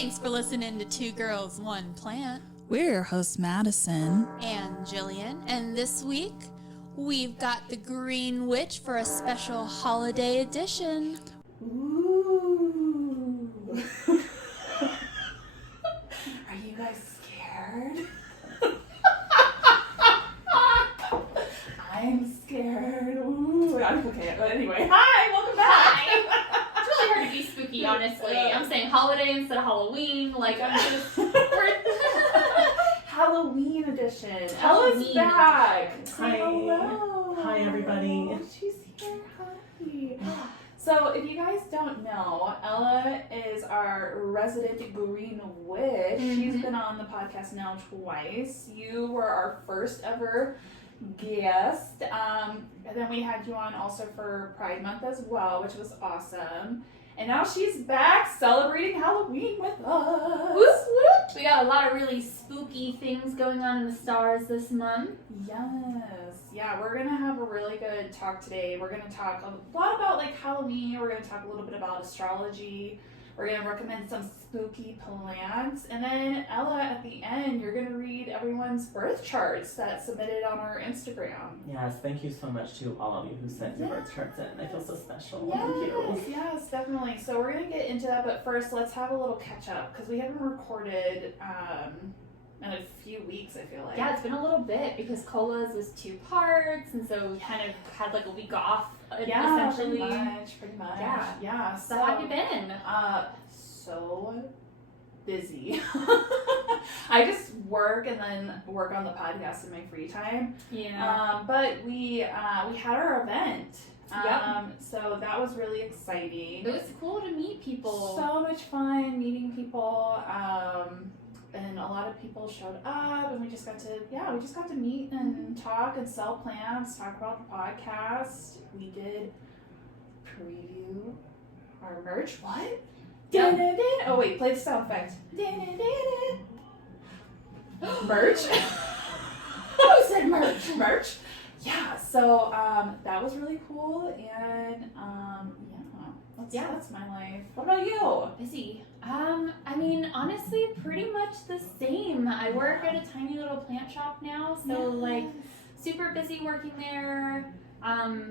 Thanks for listening to Two Girls, One Plant. We're your hosts, Madison and Jillian, and this week we've got the Green Witch for a special holiday edition. Ooh. Are you guys scared? I'm scared. Ooh, I'm okay. But anyway, hi, welcome back. Hi. It's really hard to be spooky, honestly. I'm saying holiday instead of Halloween. Like, I'm just... Halloween edition. Halloween Ella's back. edition. Say hello. Hi, everybody. She's here. Hi. So, if you guys don't know, Ella is our resident Green Witch. She's been on the podcast now twice. You were our first ever guest. And then we had you on also for Pride Month as well, which was awesome. And now she's back celebrating Halloween with us. Whoop, whoop. We got a lot of really spooky things going on in the stars this month. Yes. Yeah, we're going to have a really good talk today. We're going to talk a lot about like Halloween. We're going to talk a little bit about astrology. We're going to recommend some spooky plants. And then Ella, at the end, you're going to read everyone's birth charts that's submitted on our Instagram. Yes, thank you so much to all of you who sent your birth charts in. I feel so special. Yes, Thank you. yes, definitely. So we're going to get into that, but first let's have a little catch up because we haven't recorded in a few weeks, I feel like. Yeah, it's been a little bit because Cola's was 2 parts, and so we kind of had like a week off. Yeah, essentially. pretty much. Yeah. So how have you been? So busy. I just work and then work on the podcast in my free time. Yeah. But we had our event. Yep. So that was really exciting. It was cool to meet people. So much fun meeting people. And a lot of people showed up, and we just got to meet and talk and sell plants, talk about the podcast. We did preview our merch. What? Yep. Oh wait, play the sound effect. Merch. Who said merch? Merch. Yeah. So that was really cool, and that's my life. What about you? Busy. I mean, honestly, pretty much the same. I work at a tiny little plant shop now, so like super busy working there.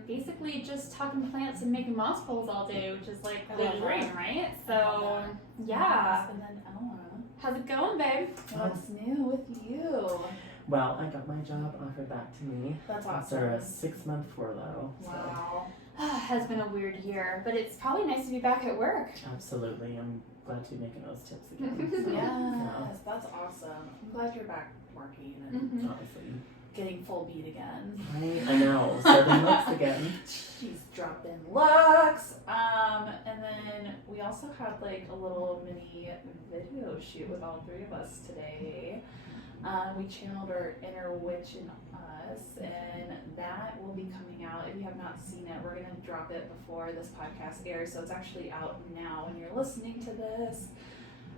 Basically just talking plants and making moss bowls all day, which is like the dream, right? So yeah. And then Ella. How's it going, babe? What's new with you? Well, I got my job offered back to me That's after awesome. a 6-month furlough. Wow. Has been a weird year, but it's probably nice to be back at work. Absolutely. I'm glad to be making those tips again. So, Yes, that's awesome. I'm glad you're back working and honestly. getting full beat again. I know. Serving looks again. She's dropped in looks. And then we also had like a little mini video shoot with all 3 of us today. We channeled our inner witch in us, and that will be coming out. If you have not seen it, we're going to drop it before this podcast airs, so it's actually out now when you're listening to this.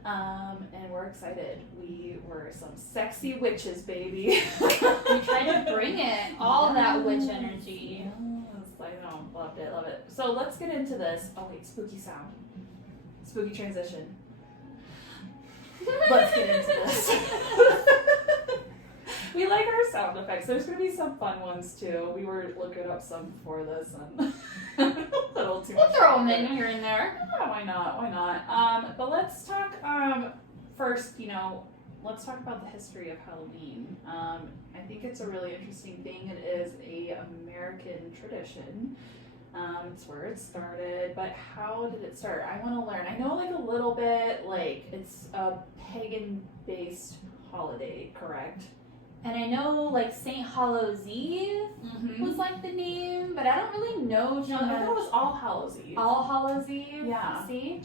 And we're excited. We were some sexy witches, baby. We tried to bring it, all that witch energy. Yes, I know, loved it, love it. So let's get into this. Oh wait, spooky sound. Spooky transition. Let's get into this. We like our sound effects. There's going to be some fun ones too. We were looking up some before this and a little too We'll much. throw them in here and there. Yeah, why not? But let's talk first, let's talk about the history of Halloween. I think it's a really interesting thing. It is a American tradition. It's where it started, but how did it start? I want to learn. I know like a little bit, like it's a pagan-based holiday, correct? And I know like St. Hallows Eve was like the name, but I don't really know. No, I thought it was All Hallows Eve. All Hallows Eve? Yeah. See?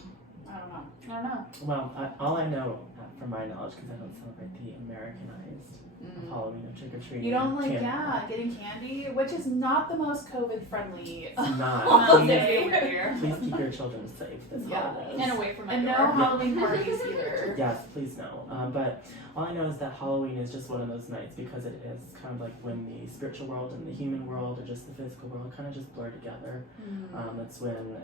I don't know. I don't know. Well, all I know from my knowledge, because I don't celebrate the Americanized Halloween of trick-or-treating. You don't like, candy. getting candy, which is not the most COVID-friendly. It's not. Holiday over here. Please keep your children safe this holiday. And away from my And no door. Halloween parties either. Yes, please no. But all I know is that Halloween is just one of those nights because it is kind of like when the spiritual world and the human world or just the physical world kind of just blur together. That's when,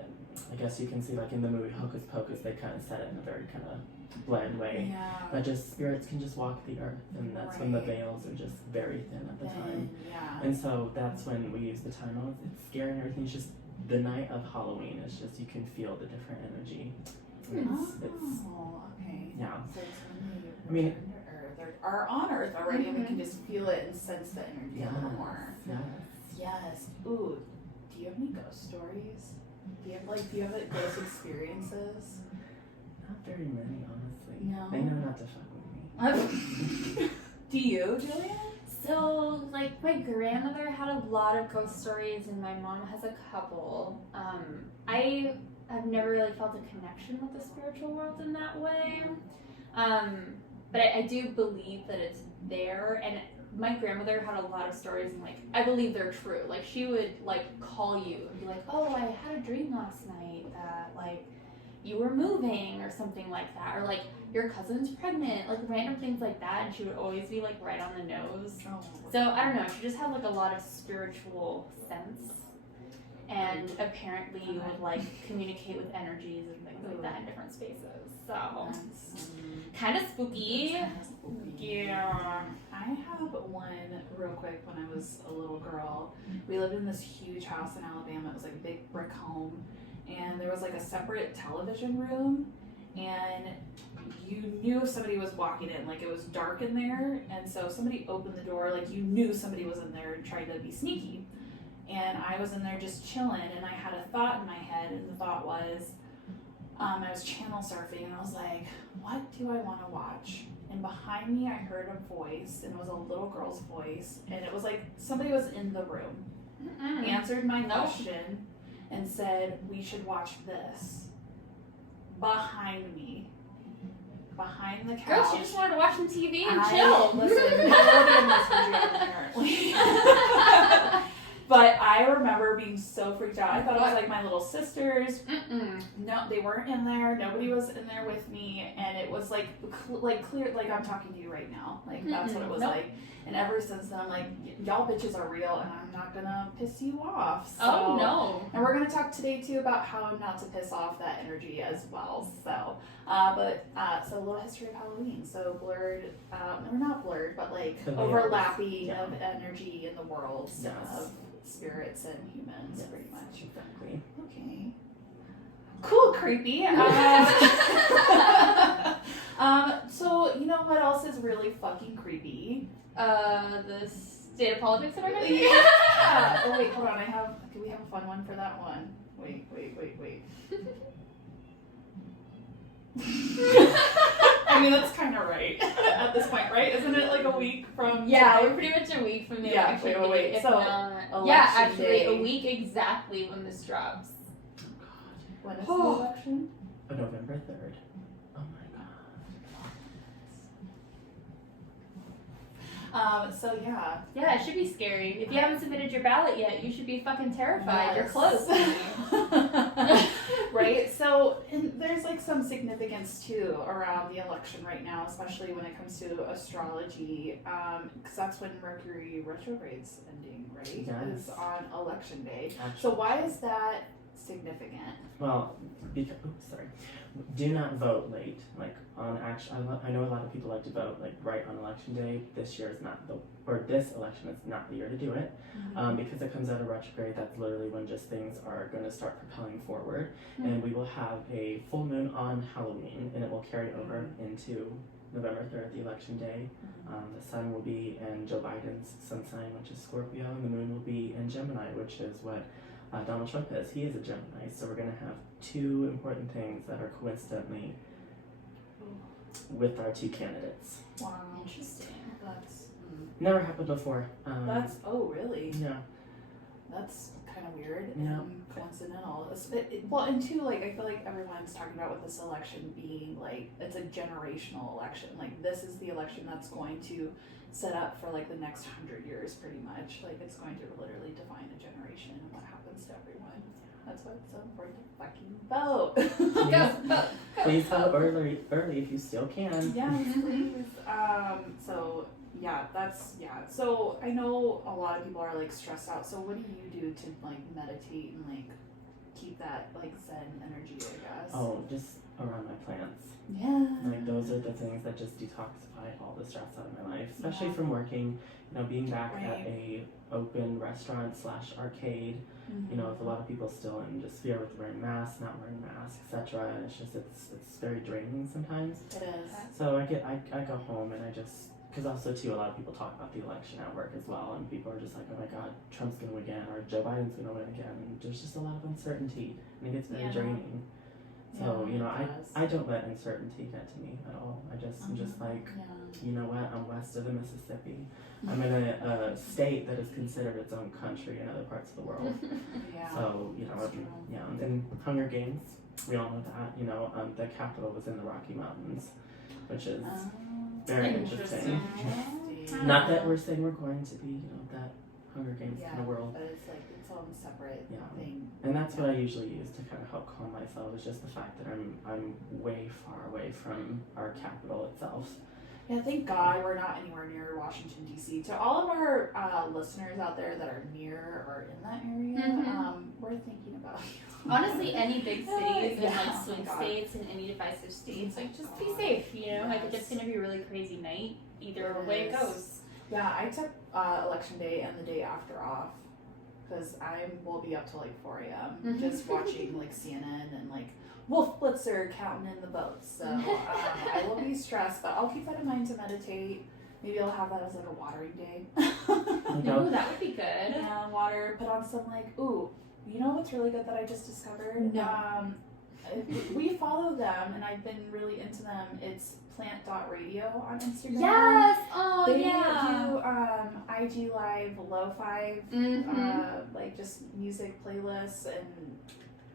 I guess you can see like in the movie Hocus Pocus, they kind of set it in a very kind of blend way. Yeah. But just spirits can just walk the earth, and that's when the veils are just very thin at the time. Yeah. And so that's when we use the time. Oh, it's scary and everything. It's just the night of Halloween. It's just you can feel the different energy. It's Okay. yeah. So it's when we I mean, return to Earth, or are on Earth already, and we can just feel it and sense the energy a little more. Yes. Yes. Ooh. Do you have any ghost stories? Do you have like ghost experiences? Not very many, honestly. No. They know not to fuck with me. Do you, Julia? So, like, my grandmother had a lot of ghost stories, and my mom has a couple. I've never really felt a connection with the spiritual world in that way. But I do believe that it's there, and my grandmother had a lot of stories, and, like, I believe they're true. Like, she would, like, call you and be like, oh, I had a dream last night that, like, you were moving or something like that, or like your cousin's pregnant, like random things like that, and she would always be like right on the nose. So I don't know, she just had like a lot of spiritual sense, and apparently you would like communicate with energies and things like that in different spaces. So kind of spooky. Yeah. I have one real quick. When I was a little girl, we lived in this huge house in Alabama. It was like a big brick home. And there was like a separate television room, and you knew if somebody was walking in, like it was dark in there, and so if somebody opened the door, like you knew somebody was in there trying to be sneaky. And I was in there just chilling, and I had a thought in my head, and the thought was, I was channel surfing, and I was like, what do I want to watch? And behind me I heard a voice, and it was a little girl's voice, and it was like somebody was in the room, answered my question, and said, we should watch this. Behind me. Behind the couch. Girl, she just wanted to watch some TV and chill. Listen, Nickelodeon was apparently. But I remember being so freaked out. I thought it was like my little sisters. No, they weren't in there. Nobody was in there with me. And it was like clear, like I'm talking to you right now. Like that's what it was like. And ever since then, I'm like, y'all bitches are real, and I'm not gonna piss you off. So, oh no. And we're gonna talk today too about how not to piss off that energy as well. So, so a little history of Halloween. So blurred, or not blurred, but like overlapping of energy in the worlds of spirits and humans, pretty much. Exactly. Okay. Cool, creepy. So you know what else is really fucking creepy? The state of politics in our country? Yeah. Oh wait, hold on. Do we have a fun one for that one? Wait. I mean, that's kind of right at this point, right? Isn't it like a week from? Yeah, today? we're pretty much a week from the Yeah, election. wait. If So, not, yeah, actually, day. a week exactly when this drops. When is the election? November 3rd. Oh my god. So yeah. Yeah, it should be scary. If you haven't submitted your ballot yet, you should be fucking terrified. You're Yes. close. Right? So and there's like some significance too around the election right now, especially when it comes to astrology, because that's when Mercury retrograde's ending, right? Yes. Is on election day. Actually, So why is that significant? well, because do not vote late. Like on I know a lot of people like to vote like right on election day. This election is not the year to do it, because it comes out of retrograde. That's literally when just things are going to start propelling forward, and we will have a full moon on Halloween, and it will carry over into November 3rd, the election day. The sun will be in Joe Biden's sun sign, which is Scorpio, and the moon will be in Gemini, which is what Donald Trump is. He is a Gemini, so we're going to have two important things that are coincidentally with our two candidates. Wow. Interesting. That's Never happened before. really? Yeah. That's kind of weird Yeah. and coincidental. Well, and two, like I feel like everyone's talking about with this election being like it's a generational election. Like this is the election that's going to set up for like the next 100 years, pretty much. Like it's going to literally define a generation and what happens to everyone. That's why it's so important to fucking vote. Please, please vote early if you still can. Yes, please. So I know a lot of people are like stressed out. So what do you do to like meditate and like keep that like Zen energy, I guess? Oh, just around my plants. Yeah. Like those are the things that just detoxify all the stress out of my life, especially Yeah. from working, being back Right. at a open restaurant / arcade. With a lot of people still in just fear with wearing masks, not wearing masks, etc. And it's just it's very draining sometimes. It is. So I go home and I just, because also too a lot of people talk about the election at work as well, and people are just like, oh my God, Trump's gonna win again or Joe Biden's gonna win again, and there's just a lot of uncertainty and it gets very Yeah. draining. So Yeah, it does. I don't let uncertainty get to me at all. I'm just like, Yeah. you know what? I'm west of the Mississippi. I'm in a state that is considered its own country in other parts of the world. Yeah. So That's true. and Hunger Games, we all know that. The capital was in the Rocky Mountains, which is very interesting. Interesting. Not that we're saying we're going to be, that Hunger Games Yeah, kind of world. but it's like its own separate Yeah. thing. And that's what I usually use to kind of help calm myself, is just the fact that I'm way far away from our capital itself. Yeah, thank God we're not anywhere near Washington D.C. To all of our listeners out there that are near or in that area, we're thinking about you. Honestly, any big cities and Yeah. like Oh swing my God. states and any divisive states, like just be God. safe. Like it's Yes. just gonna be a really crazy night either It way it is. goes. Yeah, I took election day and the day after off because I will be up till like 4 a.m. just watching like CNN and like Wolf Blitzer counting in the votes. So I will be stressed, but I'll keep that in mind to meditate. Maybe I'll have that as like a watering day. Ooh, that would be good. Yeah, water. Put on some like, ooh, you know what's really good that I just discovered? No. We follow them and I've been really into them. It's plant.radio on Instagram. Yes. Oh They yeah. do IG Live lo-fi, like just music playlists, and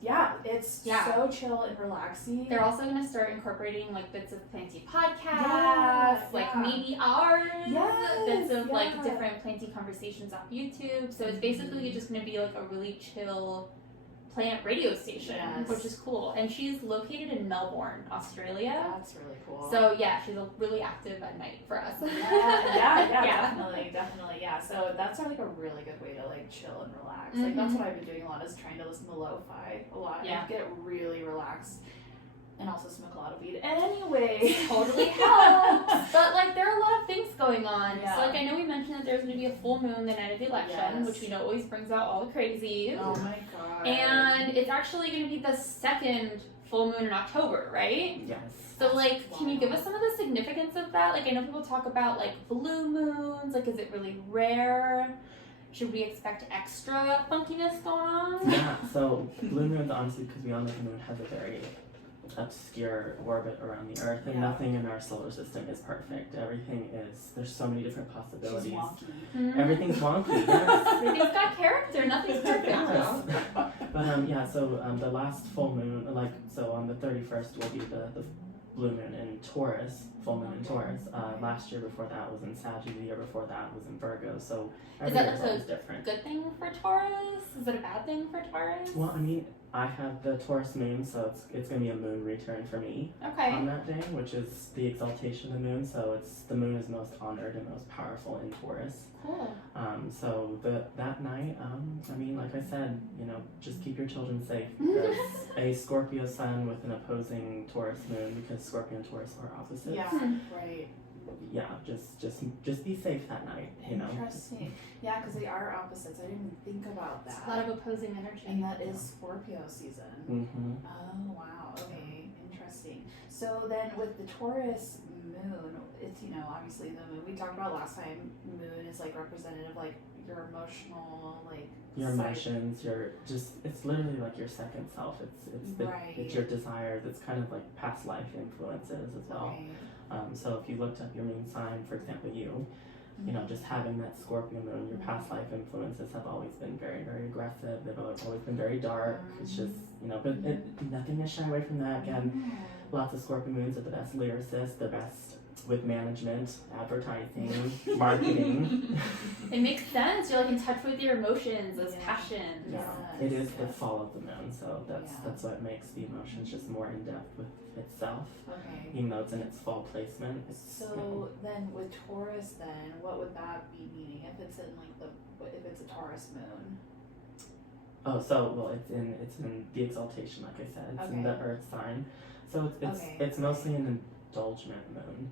yeah, it's Yeah. so chill and relaxing. They're also gonna start incorporating like bits of Planty podcasts, Yeah, like yeah. maybe ours, Yes, bits of like yeah. different Planty conversations off YouTube. So it's basically just gonna be like a really chill plant radio station, Yes. which is cool. And she's located in Melbourne, Australia. That's really cool. So yeah, she's really active at night for us. yeah, Yeah. definitely, yeah. So that's like a really good way to like chill and relax. Like that's what I've been doing a lot, is trying to listen to lo-fi a lot Yeah. and get really relaxed, and also smoke a lot of weed. Anyway, Totally helps. But like there are a lot of things going on. Yeah. So like I know we mentioned that there's gonna be a full moon the night of the election, Yes. which we know always brings out all the crazies. Oh my God. And it's actually gonna be the second full moon in October, right? Yes. So like can you give us some of the significance of that? Like I know people talk about like blue moons, like is it really rare? Should we expect extra funkiness going on? Yeah, so blue moons, honestly, because we all know the moon has a very obscure orbit around the Earth, and Yeah. nothing in our solar system is perfect. Everything is, there's so many different She's possibilities. wonky. Mhm. Everything's wonky, yes. Everything's got character, nothing's perfect. Yes. But so the last full moon, so on the 31st will be the blue moon in Taurus, full moon in Taurus. Last year before that was in Sagittarius, the year before that was in Virgo, so every that year is like always different. Good thing for Taurus? Is it a bad thing for Taurus? Well, I mean, I have the Taurus moon, so it's gonna be a moon return for me Okay. on that day, which is the exaltation of the moon. So the moon is most honored and most powerful in Taurus. Cool. So that night, I mean, like I said, just keep your children safe, because a Scorpio sun with an opposing Taurus moon, because Scorpio and Taurus are opposites. Yeah, right. Yeah, just be safe that night. Interesting. Yeah, because they are opposites. I didn't even think about It's that. a lot of opposing energy. And that is Scorpio season. Mm-hmm. Oh wow. Okay. Interesting. So then with the Taurus moon, it's obviously the moon we talked about last time. Moon is like representative, like your emotional, like Your side. emotions, it's literally like your second self. Right. It's your desires. It's kind of like past life influences as well. Okay. So if you looked up your moon sign, for example, just having that Scorpio moon, your past life influences have always been very, very aggressive. They've always been very dark. It's just, but nothing to shy away from that. Again, lots of Scorpio moons are the best lyricists, the best with management, advertising, marketing. It makes sense. You're like in touch with your emotions, those Yeah. passions. Yeah, Yes, it is the yes. fall of the moon, so that's Yeah. what makes the emotions just more in depth with itself, Okay. even though it's in its fall placement. So then with Taurus, then what would that be meaning if it's in like if it's a Taurus moon? it's in the exaltation, like I said. It's in the Earth sign. So it's mostly an indulgent moon.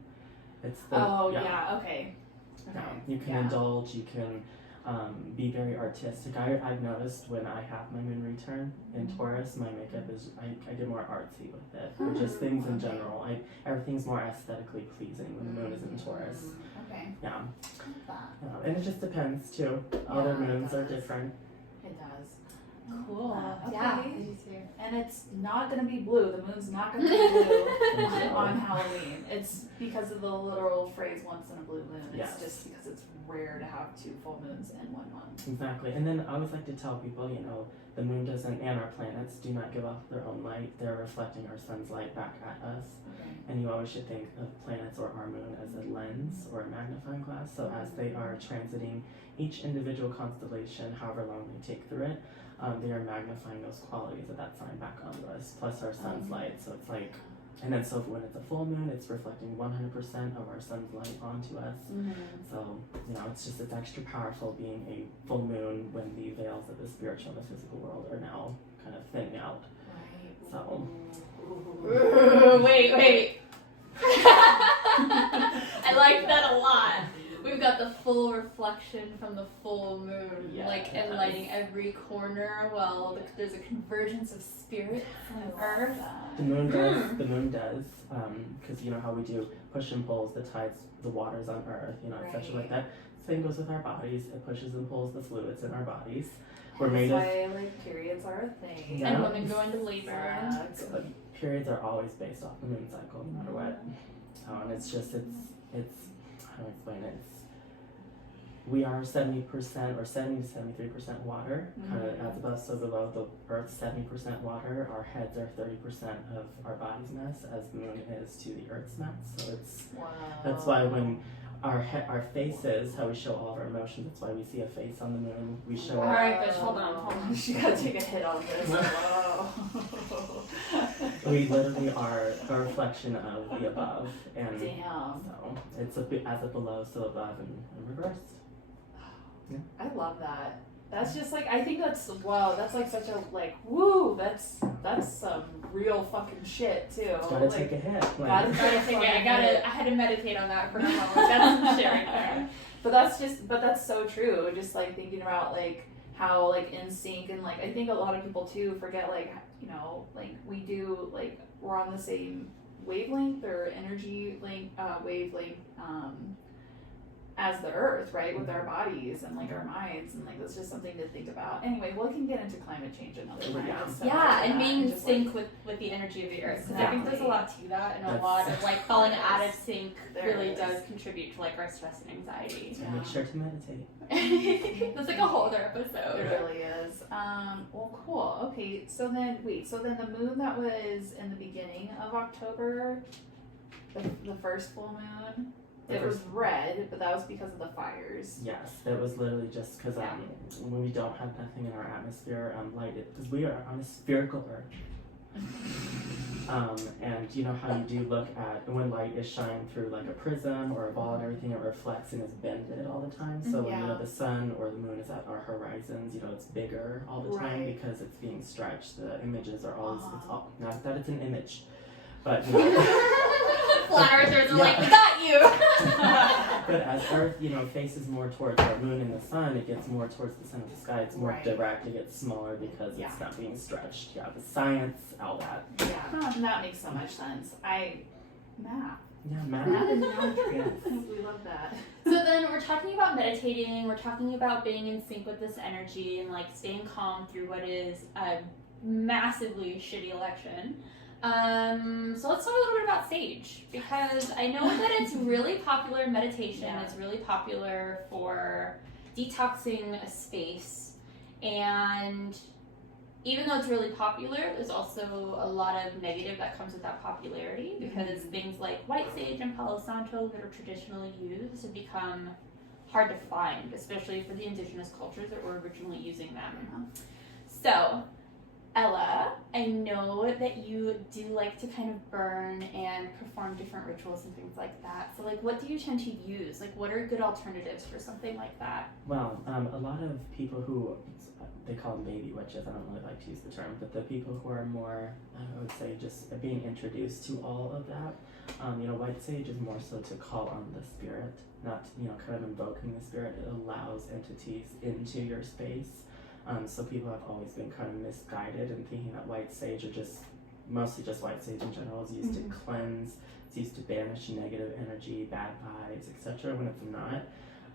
It's the okay. Yeah, you can indulge, you can be very artistic. I've noticed when I have my moon return in Taurus, my makeup is, I get more artsy with it. Or just things in general. Everything's more aesthetically pleasing when the moon is in Taurus. Okay. Yeah. And it just depends too. Other moons are different. It does. Cool. Okay. Yeah. And it's not going to be blue. The moon's not going to be blue on Halloween. It's because of the literal phrase once in a blue moon. It's just because it's rare to have 2 full moons in 1 month. Exactly. And then I always like to tell people, the moon doesn't, and our planets do not give off their own light. They're reflecting our sun's light back at us. Okay. And you always should think of planets or our moon as a lens or a magnifying glass. So as they are transiting each individual constellation, however long they take through it, they are magnifying those qualities of that sign back onto us, plus our sun's light. So it's like, and then so when it's a full moon, it's reflecting 100% of our sun's light onto us. So, it's extra powerful being a full moon when the veils of the spiritual and the physical world are now kind of thinning out. Right. So. Wait. I like that a lot. We've got the full reflection from the full moon, enlightening every corner. Well, there's a convergence of spirit on Earth. The moon does, because you know how we do push and pulls the tides, the waters on Earth, etc. like that. Same goes with our bodies. It pushes and pulls the fluids in our bodies. We're made of. That's why periods are a thing. And women go into labor. But periods are always based off the moon cycle, no matter what. And it's how do I explain it? We are 70% or 70 to 73% water, kind of as above so below. The Earth's 70% water. Our heads are 30% of our body's mass, as the moon is to the Earth's mass. So that's why when our faces, how we show all of our emotions. That's why we see a face on the moon. We show. All right, bitch, hold on. You gotta take a hit on this. Whoa. We literally are a reflection of the above, and damn. So it's as a below, so above, and reversed. Yeah. I love that. That's just I think that's that's such a woo, that's some real fucking shit too. Gotta take a hit. Gotta take it. I had to meditate on that for a moment. That's some shit right there. But that's so true. Just thinking about how in sync, and I think a lot of people too forget we do we're on the same wavelength or energy wavelength as the Earth, right, with our bodies and our minds, and that's just something to think about. Anyway, we can get into climate change another time. And being in sync with the energy of the Earth, because I think there's a lot to that, and a lot of falling out of sync really does contribute to our stress and anxiety. So make sure to meditate. That's a whole other episode. It really is. Well, cool. Okay, so then the moon that was in the beginning of October, the first full moon. It was red, but that was because of the fires. Yes, it was literally just because when we don't have nothing in our atmosphere, because we are on a spherical Earth. And you know how you do look at when light is shining through a prism or a ball and everything, it reflects and is bended all the time. So when the sun or the moon is at our horizons, it's bigger all the time because it's being stretched. The images are always not that it's an image, but flat earthers are we got you. But as Earth, faces more towards our moon and the sun, it gets more towards the center of the sky. It's more direct. It gets smaller because it's not being stretched. Yeah, the science, all that. Yeah, that makes so much sense. Math. Yeah, math. Math and geometry. We love that. So then we're talking about meditating. We're talking about being in sync with this energy and staying calm through what is a massively shitty election. So let's talk a little bit about sage, because I know that it's really popular in meditation. It's really popular for detoxing a space, and even though it's really popular, there's also a lot of negative that comes with that popularity, because things like white sage and Palo Santo that are traditionally used have become hard to find, especially for the indigenous cultures that were originally using them. So Ella, I I know that you do like to kind of burn and perform different rituals and things like that. So like, what do you tend to use? Like, what are good alternatives for something like that? Well, a lot of people who, they call them baby witches, I don't really like to use the term, but the people who are more, I would say, just being introduced to all of that, white sage is more so to call on the spirit, not, kind of invoking the spirit. It allows entities into your space. So people have always been kind of misguided in thinking that white sage, or mostly just white sage in general, is used to cleanse, it's used to banish negative energy, bad vibes, etc., when it's not.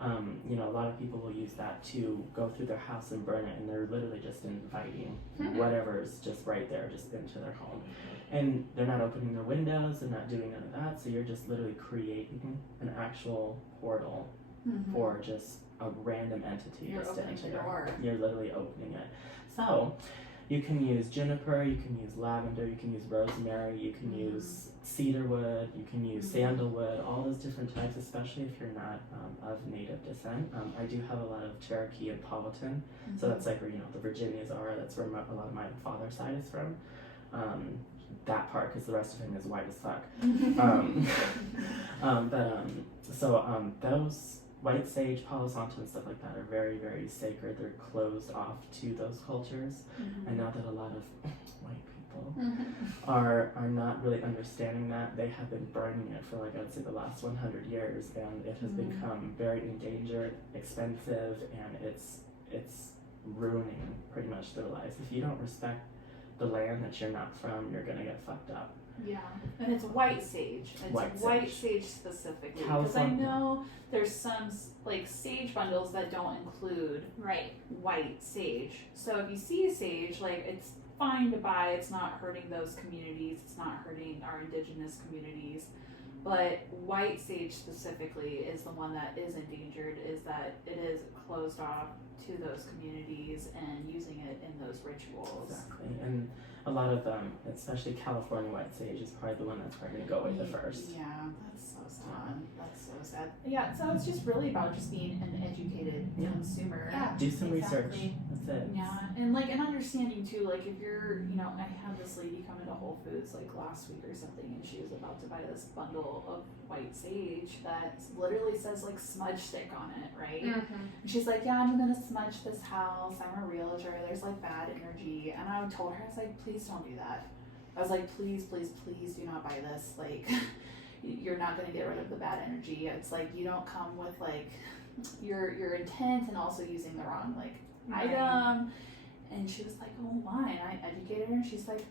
A lot of people will use that to go through their house and burn it, and they're literally just inviting whatever's just right there, just into their home. And they're not opening their windows, they're not doing none of that, so you're just literally creating an actual portal for just a random entity. You're opening the door. You're literally opening it. So you can use juniper, you can use lavender, you can use rosemary, you can use cedarwood, you can use sandalwood, all those different types, especially if you're not of native descent. I do have a lot of Cherokee and Powhatan, so that's like where the Virginias are. That's where a lot of my father's side is from. That part, because the rest of him is white as fuck. Those white sage, Palo Santo, and stuff like that are very, very sacred. They're closed off to those cultures, and now that a lot of white people are not really understanding that, they have been burning it for, like, I'd say the last 100 years, and it has become very endangered, expensive, and it's ruining pretty much their lives. If you don't respect the land that you're not from, you're gonna get fucked up. Yeah, and it's white sage. It's white sage specifically, because I California. know there's some like sage bundles that don't include white sage. So if you see sage, like, it's fine to buy. It's not hurting those communities. It's not hurting our indigenous communities. But white sage specifically is the one that is endangered. Is that it is closed off to those communities and using it in those rituals. Exactly, and a lot of especially California white sage is probably the one that's probably going to go away the first. Yeah, that's so sad. That's so sad. Yeah, so it's just really about just being an educated consumer. Yeah. Do some research. Exactly. That's it. Yeah, and like an understanding too, like if you're, I had this lady come into Whole Foods like last week or something, and she was about to buy this bundle of white sage that literally says like smudge stick on it, right? And she's like, yeah, I'm gonna smudge this house, I'm a realtor, there's like bad energy. And I told her, I was like, please don't do that. I was like, please, please, please do not buy this. Like, you're not gonna get rid of the bad energy. It's like you don't come with like your intent and also using the wrong item. And she was like, oh my, and I educated her, and she's like,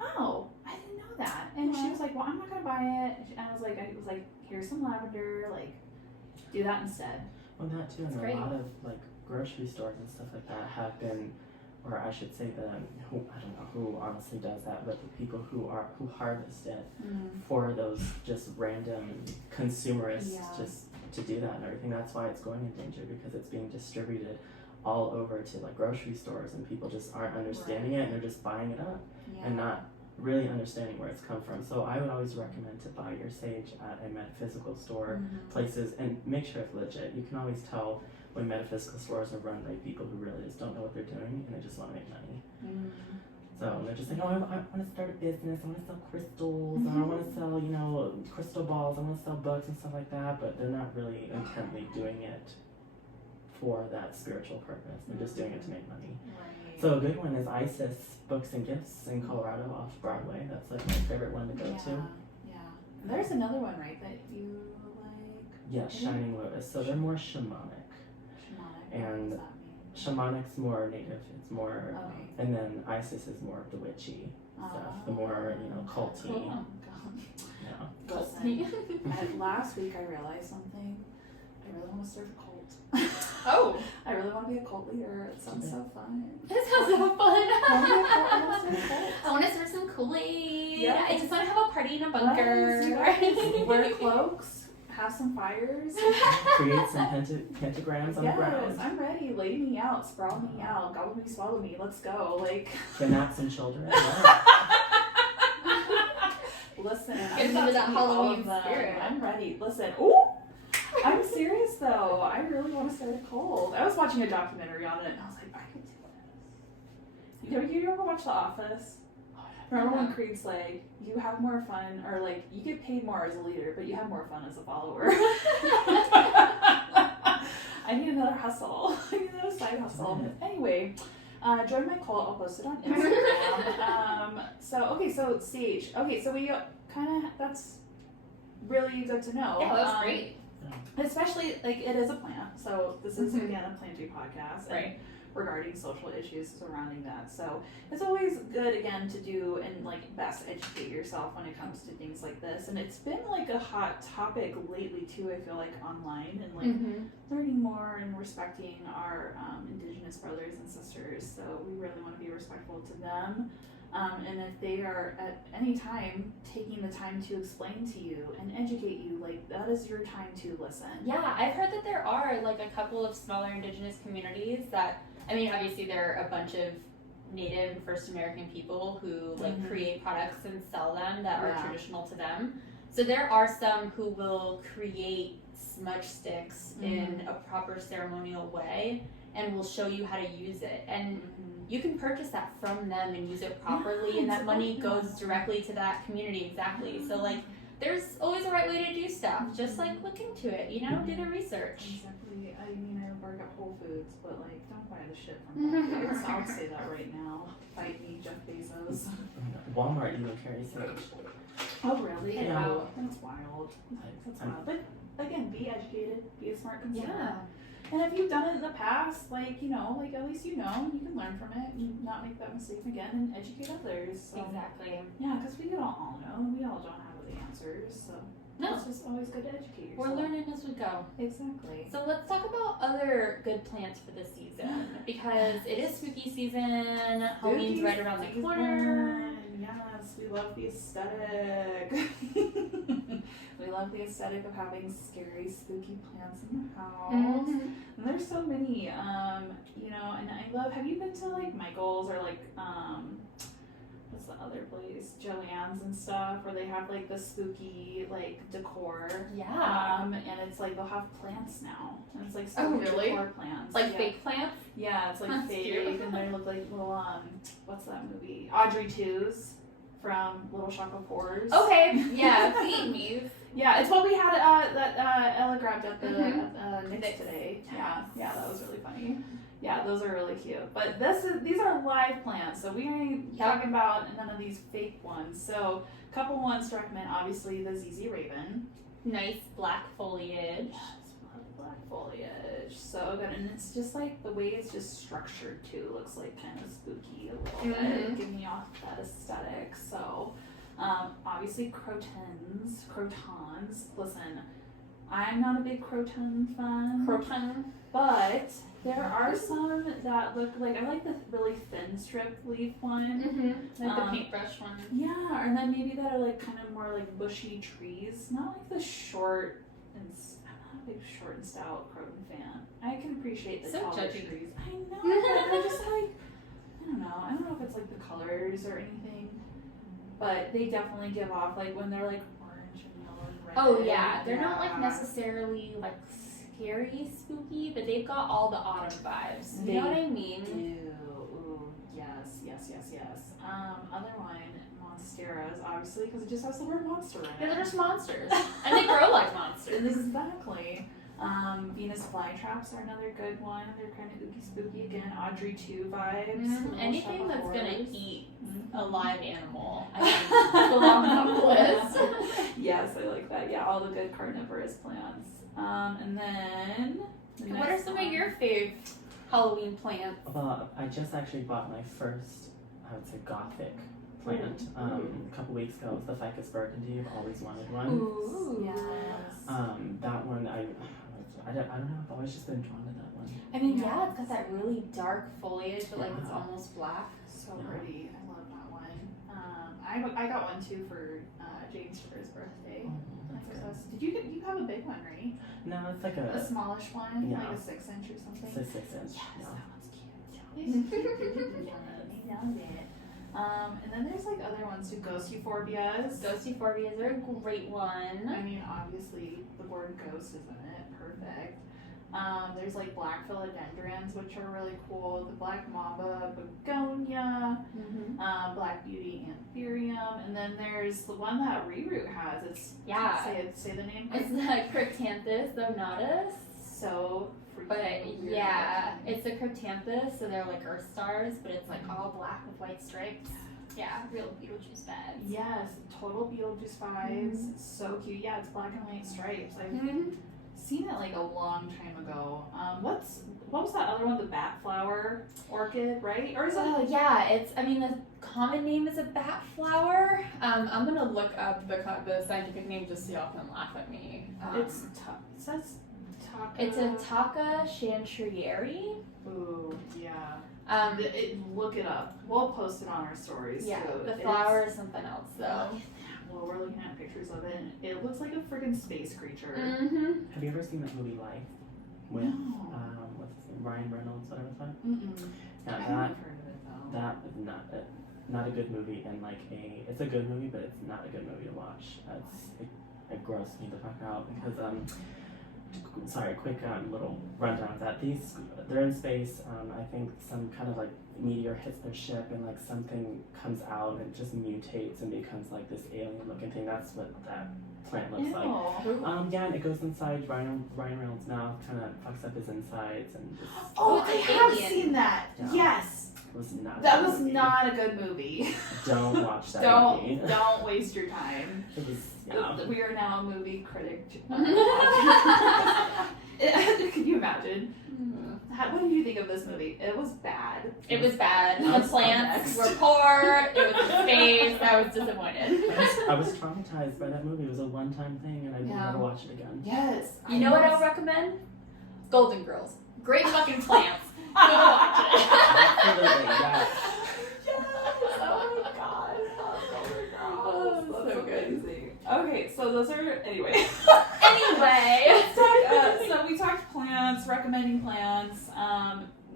oh, I didn't know that. And she was like, well, I'm not gonna buy it. And I was like, here's some lavender, like, do that instead. Well, that too, and a lot of like grocery stores and stuff like that have been, or I should say I don't know who honestly does that, but the people who harvest it for those just random consumerists just to do that and everything. That's why it's going in danger, because it's being distributed all over to like grocery stores, and people just aren't understanding it, and they're just buying it up and not really understanding where it's come from. So I would always recommend to buy your sage at a metaphysical store, places, and make sure it's legit. You can always tell when metaphysical stores are run by people who really just don't know what they're doing, and they just want to make money. So they're just like, oh, I want to start a business, I want to sell crystals, or I want to sell, crystal balls, I want to sell books and stuff like that, but they're not really intently doing it for that spiritual purpose. They're just doing it to make money. So a good one is Isis Books and Gifts in Colorado off Broadway. That's like my favorite one to go to. Yeah. And there's another one, right, that you like? Yeah, Shining Lotus. So they're more shamanic. And what does shamanic's more native. It's more, that mean? and then Isis is more of the witchy stuff. The more, culty. Cool. Listen, last week I realized something. I really want to start a cult. Oh, I really want to be a cult leader. It sounds so fun. that sounds so fun. I I want to serve some Kool-Aid. Yeah. I just want to have a party in a bunker. Wear cloaks, have some fires. Create some pentagrams on the ground. I'm ready. Lay me out, sprawl me out, gobble me, swallow me. Let's go. Like, Kidnap some children. listen, Get I'm into about that to eat all Halloween of them. spirit. I'm ready. Listen, ooh. I'm serious though. I really want to start a cult. I was watching a documentary on it, and I was like, I could do this. You ever watch The Office? Remember when Creed's like, you have more fun, or like, you get paid more as a leader, but you have more fun as a follower. I need another hustle. I need another side hustle. But anyway, join my cult. I'll post it on Instagram. So sage. Okay, so we kind of, that's really good to know. Yeah, that was great. Especially, like, it is a plant. So this is, again, a planting podcast. Right. Regarding social issues surrounding that. So it's always good, again, to do and like best educate yourself when it comes to things like this. And it's been like a hot topic lately too, I feel like, online, and like learning more and respecting our Indigenous brothers and sisters. So we really want to be respectful to them. And if they are at any time taking the time to explain to you and educate you, like, that is your time to listen. Yeah, I've heard that there are like a couple of smaller Indigenous communities that, I mean, obviously there are a bunch of Native and First American people who like create products and sell them that are traditional to them. So there are some who will create smudge sticks in a proper ceremonial way and will show you how to use it. And you can purchase that from them and use it properly, and that money goes directly to that community. Exactly. So like, there's always a right way to do stuff. Just like look into it, you know, do the research. Exactly. I mean, I work at Whole Foods, but like, don't buy the shit from Whole Foods. I'll say that right now. Fight me, Jeff Bezos. Walmart even carries sage. Oh, really? Yeah. Wow. That's wild. That's wild. But again, be educated, be a smart consumer. Yeah. And if you've done it in the past, like, you know, like, at least you know, you can learn from it and not make that mistake again and educate others. So, Exactly. yeah, because we don't all know. We all don't have the answers. So No. it's just always good to educate yourself. We're learning as we go. Exactly. So let's talk about other good plants for this season, because it is spooky season. Halloween's right around the corner. Yes, we love the aesthetic. We love the aesthetic of having scary, spooky plants in the house. And there's so many, you know, and I love, have you been to like Michael's or like, what's the other place? Joann's and stuff, where they have like the spooky like decor. Yeah. And it's like they'll have plants now. And it's like spooky really? decor plants. Like yeah. fake plants? Yeah, it's like That's fake, cute. and they look like little what's that movie? Audrey 2's from Little Shop of Horrors. Okay, yeah, I've seen these. Yeah, it's what we had that Ella grabbed at the Nick's Nick's. today. Yeah, that was really funny. Yeah, those are really cute. But these are live plants, so we ain't talking about none of these fake ones. So a couple ones to recommend, obviously the ZZ Raven. Nice black foliage. Yes, black foliage. So good. And it's just like the way it's just structured too looks like kind of spooky a little bit, giving me off that aesthetic. So obviously crotons. Listen, I'm not a big croton fan. But there are some that look like, I like the really thin strip leaf one. Like the paintbrush one. Yeah, and then maybe that are like kind of more like bushy trees. Not like the short and I'm not a big short and stout croton fan. I can appreciate the So taller judgy. trees. I know, but they're just like, I don't know if it's like the colors or anything, but they definitely give off like when they're like orange and yellow and red. Oh yeah, they're not like necessarily like scary spooky, but they've got all the autumn vibes. You know what I mean? Ooh, yes. Other one, monsteras, obviously, because it just has the word monster in it. Yeah, they're just monsters, and they grow like monsters. Exactly. Venus flytraps are another good one. They're kind of ooky spooky again. Audrey 2 vibes. Little Anything Shop of that's gonna Horrors. eat a live animal, I think, belongs on the list. Yes, I like that. Yeah, all the good carnivorous plants. And then. What are some of your fave Halloween plants? Well, I just actually bought my first, I would say, gothic plant a couple weeks ago. It was the Ficus burgundy. I've always wanted one. Ooh. Yes. That one, I don't know. I've always just been drawn to that one. I mean, yeah, it's got that really dark foliage, but like it's almost black. So pretty. I love that one. I got one too for James for his birthday. That's good. Did you have a big one, right? No, it's like A smallish one, Yeah. like a 6 inch or something. it's a 6 inch. Yes, Yeah. that one's cute. I love it. And then there's like other ones too. Ghost euphorbias. Ghost euphorbias are a great one. I mean, obviously the word ghost is in it. Perfect. There's like black philodendrons, which are really cool. The black mamba begonia, black beauty and Chrysanthemum, and then there's the one that Reroot has. It's say the name. It's the Cryptanthus ornatus. So But freaking weird. yeah, it's a cryptanthus, so they're like earth stars, but it's like all black with white stripes. Yeah, real Beetlejuice vibes. Yes, total Beetlejuice vibes. So cute. Yeah, it's black and white stripes. I've seen it like a long time ago. What was that other one? The bat flower orchid, right? Or is it? Oh yeah, the common name is a bat flower. I'm gonna look up the scientific name just so y'all can laugh at me. It says Taka. It's a Taka chantrieri. Ooh, yeah. Um, Look it up. We'll post it on our stories yeah, too. the flower is something else though. Well, we're looking at pictures of it. And it looks like a friggin' space creature. Mm-hmm. Have you ever seen that movie Life with what's his name? Ryan Reynolds, whatever it's like? Mm-mm. Yeah, I haven't heard of it though. that is not a good movie, and it's a good movie, but it's not a good movie to watch. It grossed me the fuck out because sorry, quick little rundown of that. They're in space. I think some kind of like meteor hits their ship and like something comes out and it just mutates and becomes like this alien looking thing. That's what that plant looks like. Yeah, and it goes inside Ryan Reynolds' mouth, kind of fucks up his insides and just. Oh, I have Alien. seen that. Yeah. Yes. It was not. That a good was movie. not a good movie. Don't watch that movie. Don't waste your time. It was. Yeah. We are now a movie critic. Can you imagine? What did you think of this movie? It was bad. It was bad. I The was plants context. were poor. It was in space. I was disappointed. I was traumatized by that movie. It was a one-time thing, and I would Yeah. never watch it again. Yes. You know what I would recommend? Golden Girls. Great fucking plants. Go watch it. Absolutely, yes. Yes! Oh my god. Oh, so so good. crazy. Okay, so those are anyway. Anyway. So we talked plants, recommending plants.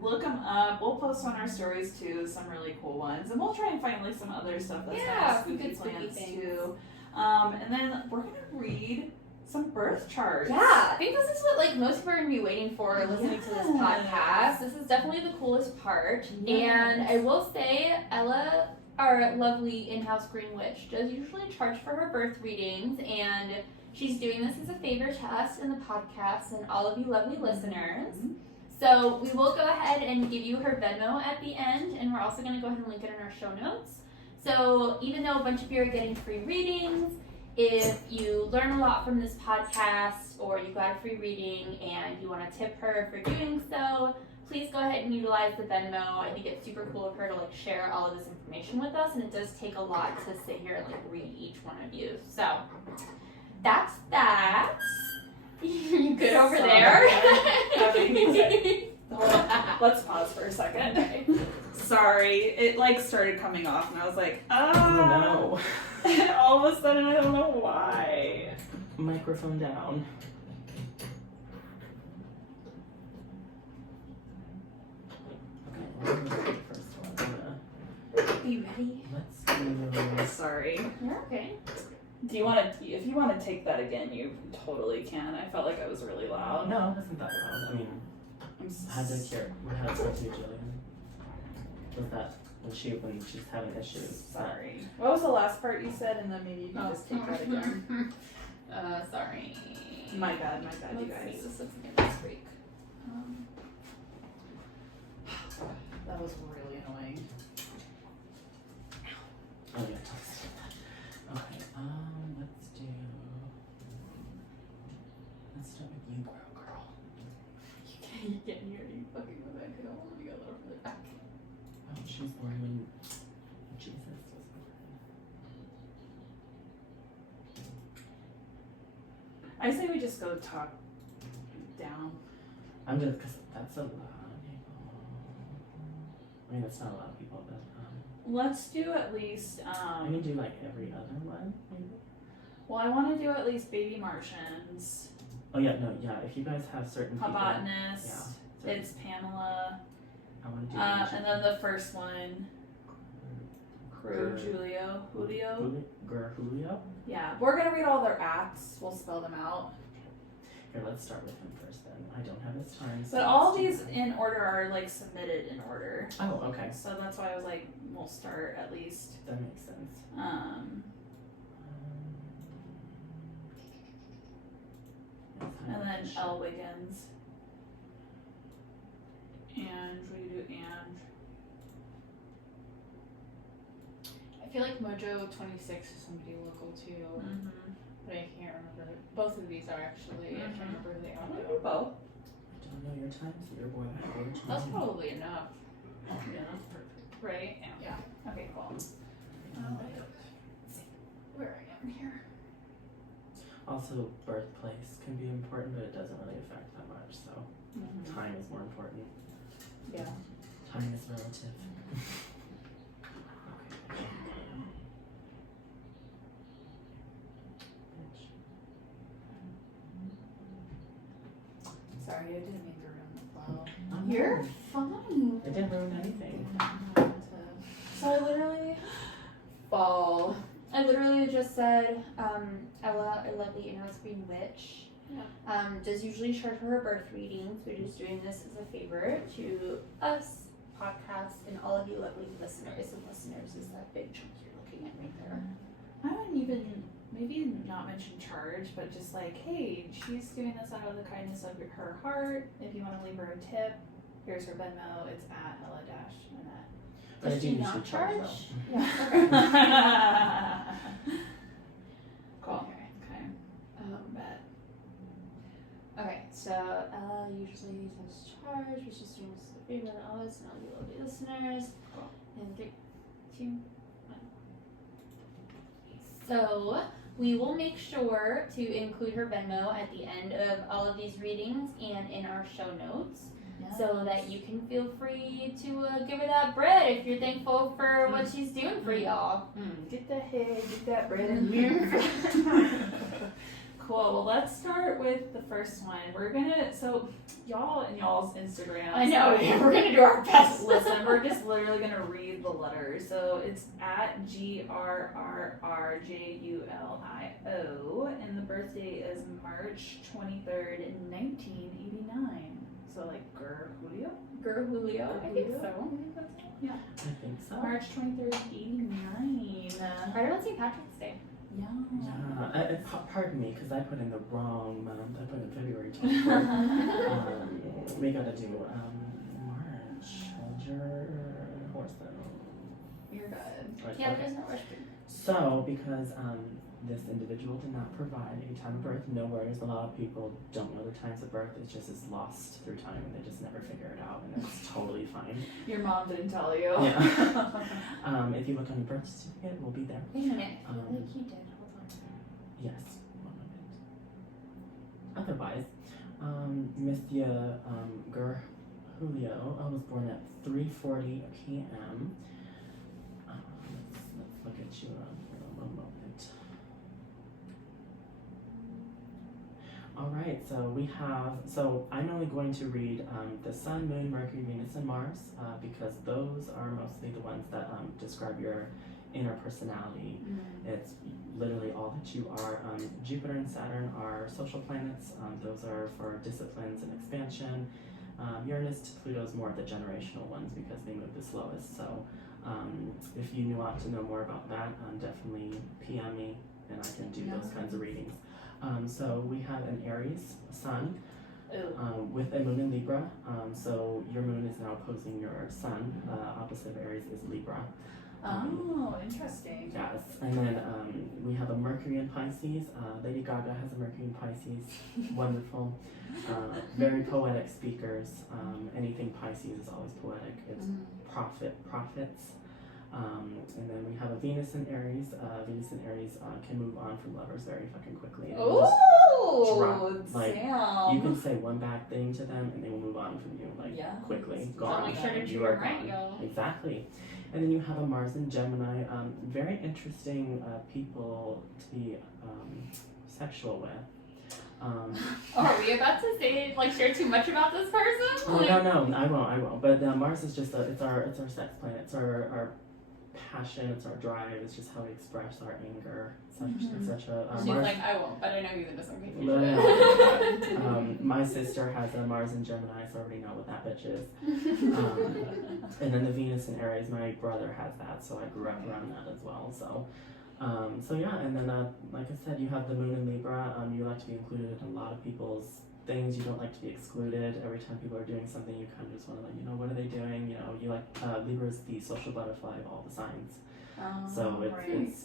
Look them up. We'll post on our stories too, some really cool ones, and we'll try and find like some other stuff that's Yeah, kind of some spooky good spooky plants things. too. And then we're gonna read some birth charts. Yeah, I think this is what like most people are gonna be waiting for listening to this podcast. This is definitely the coolest part. Yes. And I will say, Ella, our lovely in-house Green Witch, does usually charge for her birth readings, and she's doing this as a favor to us in the podcast and all of you lovely listeners. So we will go ahead and give you her Venmo at the end, and we're also going to go ahead and link it in our show notes. So even though a bunch of you are getting free readings, if you learn a lot from this podcast or you got a free reading and you want to tip her for doing so, please go ahead and utilize the Venmo. I think it's super cool of her to like share all of this information with us, and it does take a lot to sit here and like read each one of you. So that's that. You good over there? Okay. Hold on. Let's pause for a second. Sorry, it like started coming off, and I was like, Oh no. All of a sudden, I don't know why. Microphone down. Okay, well, I'm gonna do the first one. You ready? Let's do. Sorry. You're okay. Do you want to? If you want to take that again, you totally can. I felt like I was really Oh loud. no, it wasn't that loud. I mean, I had to hear. We had to talk to Jillian. Was that when she's having issues? Sorry. What was the last part you said, and then maybe you can just take that again. Sorry. My bad, you Let's guys. see, this looks good this week. That was really annoying. Oh yeah. Okay. Let's start with you, girl. You can't hear you fucking with that because I want to go a little further back. Oh, she was born when Jesus was born. I say we just go talk down. I'm just because that's a lot of people. I mean, that's not a lot of people, but Let's do at least. I can do like every other one, maybe. Well, I want to do at least baby Martians. Oh yeah, no, yeah. If you guys have certain people, Botanist. certain- It's Pamela. I want to do. And then the first one, Julio. Julio. Julio. Yeah, we're gonna read all their acts. We'll spell them out. Here, let's start with him first then. I don't have his time. But all these in order are like submitted in order. Oh, okay. So that's why I was like, we'll start at least. That makes sense. And then L Wiggins. And what do you do? And I feel like Mojo 26 is somebody local too, but I can't remember. Both of these are actually. I can't remember who they are. I'll do both. I don't know your times here, boy. That's probably enough, Yeah, that's perfect. right? Yeah. Okay, cool. Let's see where I am here. Also, birthplace can be important, but it doesn't really affect that much. So time is more important. Yeah. Time is relative. Sorry, I didn't mean to ruin the flow. You're fine. It didn't ruin anything. So fall. I literally just said, Ella, a lovely inner green witch, does usually charge for her birth readings. We're just doing this as a favor to us, podcasts, and all of you lovely listeners. And listeners is that big chunk you're looking at right there. I wouldn't even maybe not mention charge, but just like, hey, she's doing this out of the kindness of her heart. If you want to leave her a tip, here's her Venmo. It's at Ella-Manette. But I Does do she usually not charge charge? though. Yeah. Cool. Okay. Bet. Okay, so Ella usually says charge, which is doing this as a favor to us and all you lovely listeners. Cool. And 3, 2, 1. So we will make sure to include her Venmo at the end of all of these readings and in our show notes, so that you can feel free to give her that bread if you're thankful for what she's doing for y'all. Get the head, get that bread in here. Cool. Well, let's start with the first one. We're gonna y'all and y'all's Instagram. I know, we're gonna do our best. Listen, we're just literally gonna read the letters. So it's at GRRRJULIO, and the birthday is March 23rd, 1989. So like Julio? Julio, I think so. Yeah. I think so. March 23rd, 89. Right around St. Patrick's Day. Yeah. Yeah. Pardon me, because I put in the wrong month. I put in February 24th. We gotta do March. Hold your horses. You're good. Right, Yeah, okay. there's no rush. So, because this individual did not provide a time of birth, no worries. A lot of people don't know their times of birth. It just is lost through time and they just never figure it out, and it's totally fine. Your mom didn't tell you. Yeah. If you look on your birth certificate, we'll be there. Wait a minute, I feel like you did. Hold on. Yes, 1 moment. Otherwise, Monsieur Julio was born at 3:40 p.m. Let's look at you for a moment. Alright, so I'm only going to read the Sun, Moon, Mercury, Venus, and Mars, because those are mostly the ones that describe your inner personality. It's literally all that you are. Jupiter and Saturn are social planets. Those are for disciplines and expansion. Uranus to Pluto is more of the generational ones because they move the slowest. So if you want to know more about that, definitely PM me and I can do those kinds of readings. So we have an Aries sun with a moon in Libra. So your moon is now opposing your sun. Opposite of Aries is Libra. Oh, interesting. Yes, and then we have a Mercury in Pisces. Lady Gaga has a Mercury in Pisces. Wonderful. Very poetic speakers. Anything Pisces is always poetic. It's prophets. And then we have a Venus in Aries. Venus in Aries can move on from lovers very fucking quickly. Oh, like, damn. you can say one bad thing to them and they will move on from you quickly. So make sure to treat You are her right, gone. y'all. Exactly. And then you have a Mars in Gemini. Very interesting people to be sexual with. Are we about to say, share too much about this person? Oh, no, I won't. But Mars is just it's our sex planet. It's our passion, it's our drive, it's just how we express our anger, Mm-hmm. etc. She's like, I won't, but I know he's into some crazy But, shit. my sister has a Mars and Gemini, so I already know what that bitch is. And then the Venus and Aries, my brother has that, so I grew up around that as well. So yeah, and then like I said, you have the Moon in Libra. You like to be included in a lot of people's things. You don't like to be excluded. Every time people are doing something, you kind of just want to like, what are they doing? You like Libra is the social butterfly of all the signs. So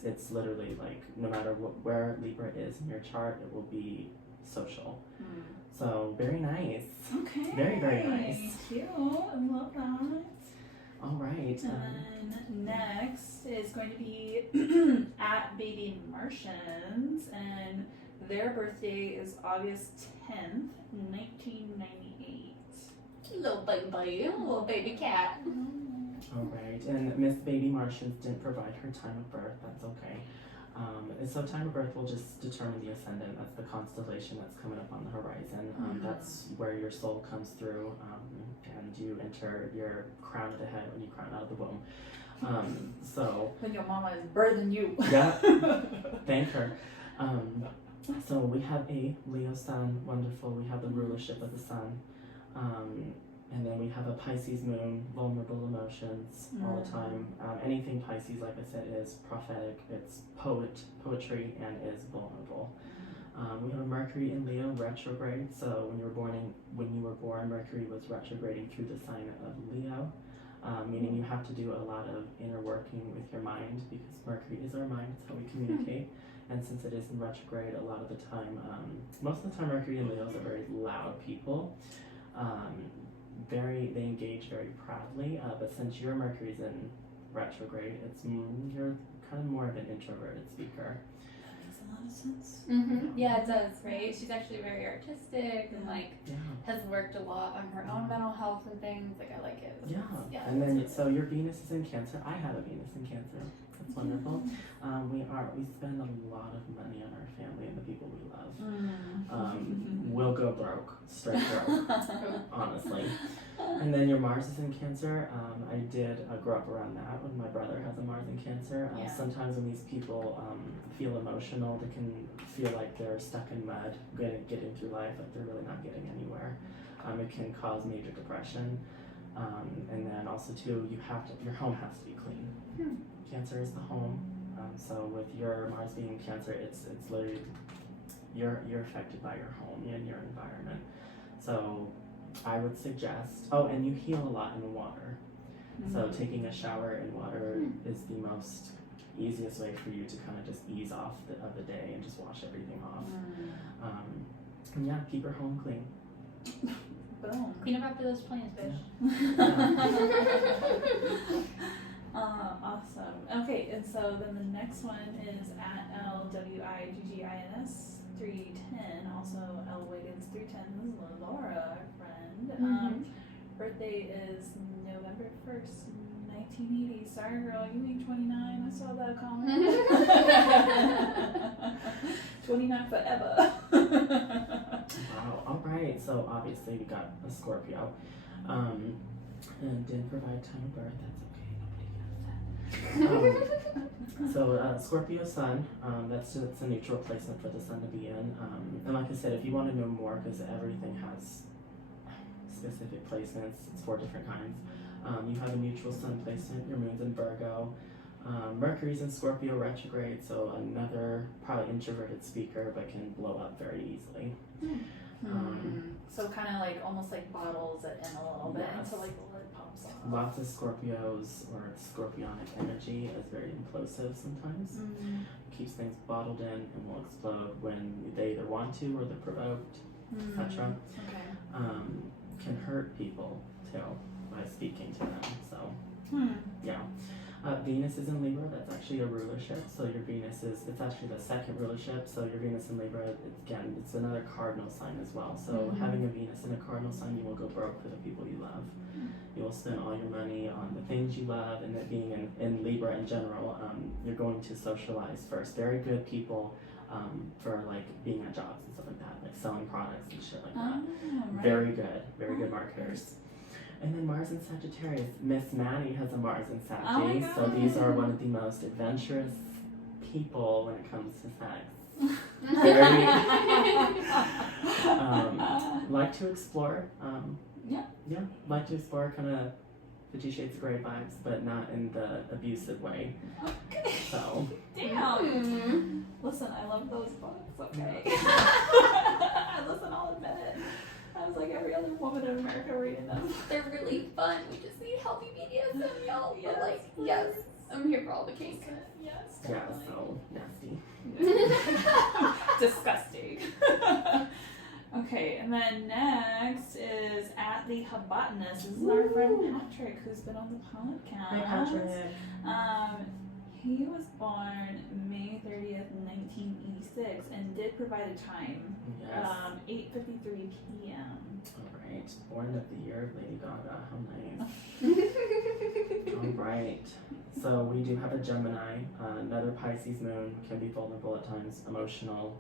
it's literally like no matter where Libra is in your chart, it will be social. So very nice. Okay. Very, very nice. Cute. I love that. All right. And then next is going to be at Baby Martians, and their birthday is August 10th, 1998. Little baby cat. All right. And Miss Baby Martians didn't provide her time of birth. That's okay. And so time of birth will just determine the ascendant. That's the constellation that's coming up on the horizon. That's where your soul comes through, and you enter your crown of the head when you crown out of the womb. So When your mama is birthing you. yeah, thank her. So we have a Leo sun, wonderful. We have the rulership of the sun. And then we have a Pisces moon, vulnerable emotions all the time. Anything Pisces, like I said, is prophetic. It's poetry, and is vulnerable. We have a Mercury in Leo retrograde. So when you were born, Mercury was retrograding through the sign of Leo, meaning you have to do a lot of inner working with your mind, because Mercury is our mind. It's how we communicate. And since it is in retrograde, a lot of the time, most of the time, Mercury and Leos are very loud people. They engage very proudly, but since your Mercury's in retrograde, you're kind of more of an introverted speaker. That makes a lot of sense. Yeah, it does, right? She's actually very artistic and like Yeah. has worked a lot on her own mental health and things. Like I like it. Yeah. And then so your Venus is in Cancer. I have a Venus in Cancer. That's wonderful. We spend a lot of money on our family and the people we love. We'll go broke, straight broke, honestly. And then your Mars is in Cancer. I did grow up around that when my brother has a Mars in Cancer. Sometimes when these people feel emotional, they can feel like they're stuck in mud, getting through life, like they're really not getting anywhere. It can cause major depression. And then also too, your home has to be clean. Cancer is the home. So with your Mars being in Cancer, it's literally you're affected by your home and your environment. So I would suggest, and you heal a lot in water. So taking a shower in water is the most easiest way for you to kind of just ease off of the day and just wash everything off. And yeah, keep your home clean. Boom. Clean up after those plants, bitch. Awesome. Okay, and so then the next one is at LWIGGINS 310, also L Wiggins 310. This is Laura, our friend. Birthday is November 1st, 1980. Sorry, girl, you ain't 29. I saw that comment. 29 forever. Wow. All right. So obviously we got a Scorpio, and didn't provide time of birth. That's okay. Nobody gets that. So Scorpio Sun. That's a neutral placement for the Sun to be in. And like I said, if you want to know more, because everything has specific placements, it's 4 different kinds. You have a neutral Sun placement. Your Moon's in Virgo. Mercury's in Scorpio retrograde, so another probably introverted speaker, but can blow up very easily. So kind of like almost like bottles it in a little bit Yes. until like the lid pops off. Lots of Scorpios or scorpionic energy is very implosive sometimes. Keeps things bottled in and will explode when they either want to or they're provoked, etc. Okay. Can hurt people too by speaking to them. So yeah. Venus is in Libra. That's actually a rulership. So your Venus it's actually the second rulership. So your Venus in Libra, it's another cardinal sign as well. So having a Venus in a cardinal sign, you will go broke for the people you love. You will spend all your money on the things you love, and that being in Libra in general, you're going to socialize first. Very good people for like being at jobs and stuff like that, like selling products and shit like that. Right. Very good marketers. And then Mars and Sagittarius. Miss Maddie has a Mars and Sag. Oh my So these are one of the most adventurous people when it comes to sex. Very, like to explore. Yeah, like to explore kind of 50 Shades of Grey vibes, but not in the abusive way. Okay. So. Damn. Listen, I love those books, okay? Listen, I'll admit it. I was like every other woman in America reading them. They're really fun. We just need healthy BDSM, y'all. Yes, But like, yes, I'm here for all the kink. Yes. Yeah, so nasty. Disgusting. Okay, and then next is at the Habotanist. This is our friend Patrick, who's been on the podcast. Hi, Patrick. He was born May 30th, 1986, and did provide a time. Yes. 8:53 p.m. Alright. Born of the year of Lady Gaga. How nice. Alright. So we do have a Gemini, another Pisces moon, can be vulnerable at times, emotional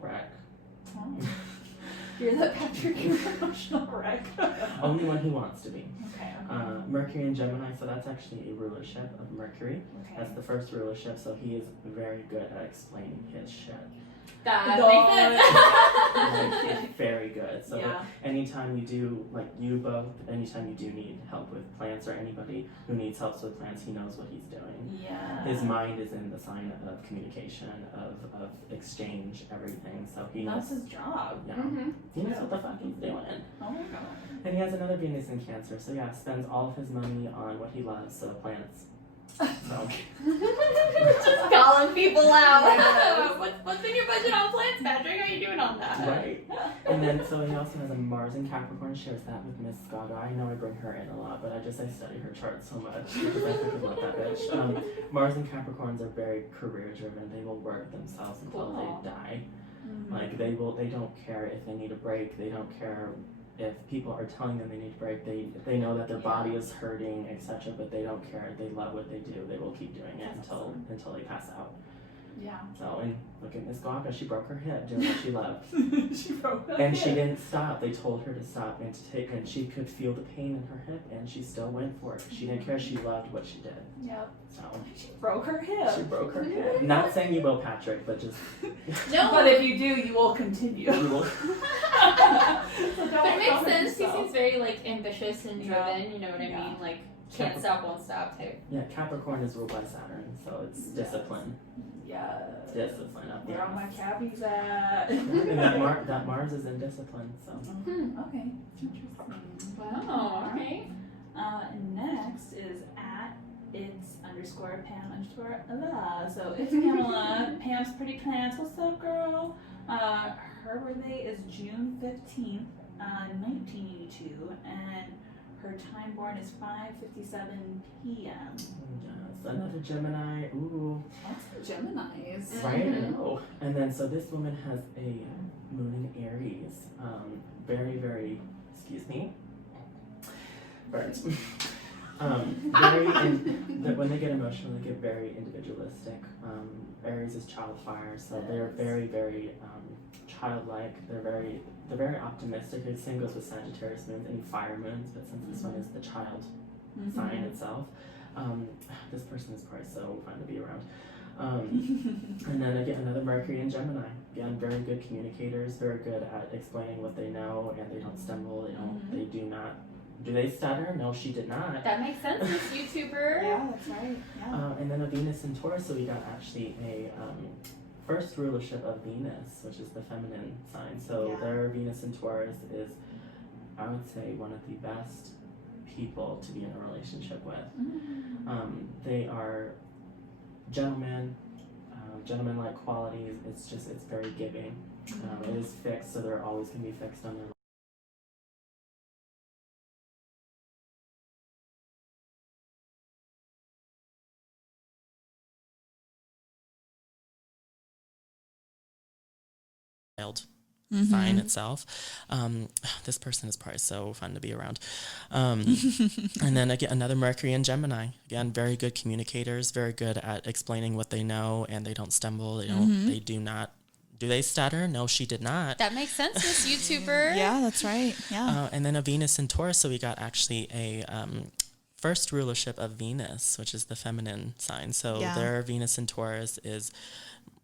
wreck. Oh. You're that Patrick, you're an emotional wreck. Only when he wants to be. Okay. Mercury and Gemini, so that's actually a rulership of Mercury. Okay. That's the first rulership, so he is very good at explaining his shit. That makes sense. Like, very good. So Yeah. anytime you do, like you both, anytime you do need help with plants or anybody who needs help with plants, he knows what he's doing. Yeah. His mind is in the sign of communication, of exchange, everything. So he knows. That's his job. Yeah. Mm-hmm. He knows what the fuck he's doing. Oh my god. And he has another Venus in Cancer, so yeah, spends all of his money on what he loves, so plants. So Just calling people out. What's in your budget on plants, Patrick? How you doing on that? right. And then so he also has a Mars in Capricorn, shares that with Miss Gaga. I know I bring her in a lot, but I study her chart so much because I freaking love that bitch. Mars and Capricorns are very career driven. They will work themselves until Cool. they die. Mm-hmm. Like they don't care if they need a break. They don't care if people are telling them they need a break. They know that their body is hurting, etc. But they don't care. They love what they do. They will keep doing it until they pass out. Yeah. So and look at Miss Gaga. She broke her hip doing what she loved, She broke her and hip. she didn't stop. They told her to stop and to take, and she could feel the pain in her hip, and she still went for it. She didn't care. She loved what she did. Yep. So She broke her hip. she broke her hip. Not saying you will, Patrick, but just No, But if you do, you will continue. you will. but it makes sense. He seems very like ambitious and Yeah. driven. You know what I Yeah. mean? Like can't stop, won't stop type. Yeah, Capricorn is ruled by Saturn, so it's discipline. Yeah. Discipline up Where all my there. cabbies at? And that Mars is in discipline, so. Okay. Interesting. Wow. Okay. Next is at its_Pam_la. So it's Pamela. Pam's Pretty Plants. What's up, girl? Her birthday is June 15th, 1982, and her time born is 5:57 p.m. Yes, another Gemini. Ooh, Lots of Geminis. right? I know. And then so this woman has a moon in Aries. Very, very. Excuse me. Burns. When they get emotional, they get very individualistic. Aries is child fire, so they're very, very childlike. They're very optimistic. The same goes with Sagittarius moons, any fire moons, but since this one is the child sign itself, this person is probably so fun to be around. And then again, another Mercury in Gemini. Again, very good communicators, very good at explaining what they know, and they don't stumble. They do not. Do they stutter? No, she did not. That makes sense. This YouTuber. Yeah, that's right. Yeah. And then a Venus in Taurus, so we got actually a first rulership of Venus, which is the feminine sign. So their Venus in Taurus is, I would say, one of the best people to be in a relationship with. They are gentlemen, gentleman-like qualities. It's very giving. It is fixed, so they're always going to be fixed on their sign itself. This person is probably so fun to be around. And then again, another Mercury in Gemini. Again, very good communicators, very good at explaining what they know, and they don't stumble. They do not Do they stutter? No, she did not. That makes sense, this YouTuber. Yeah, that's right. Yeah. And then a Venus in Taurus, so we got actually a first rulership of Venus, which is the feminine sign. So their Venus in Taurus is,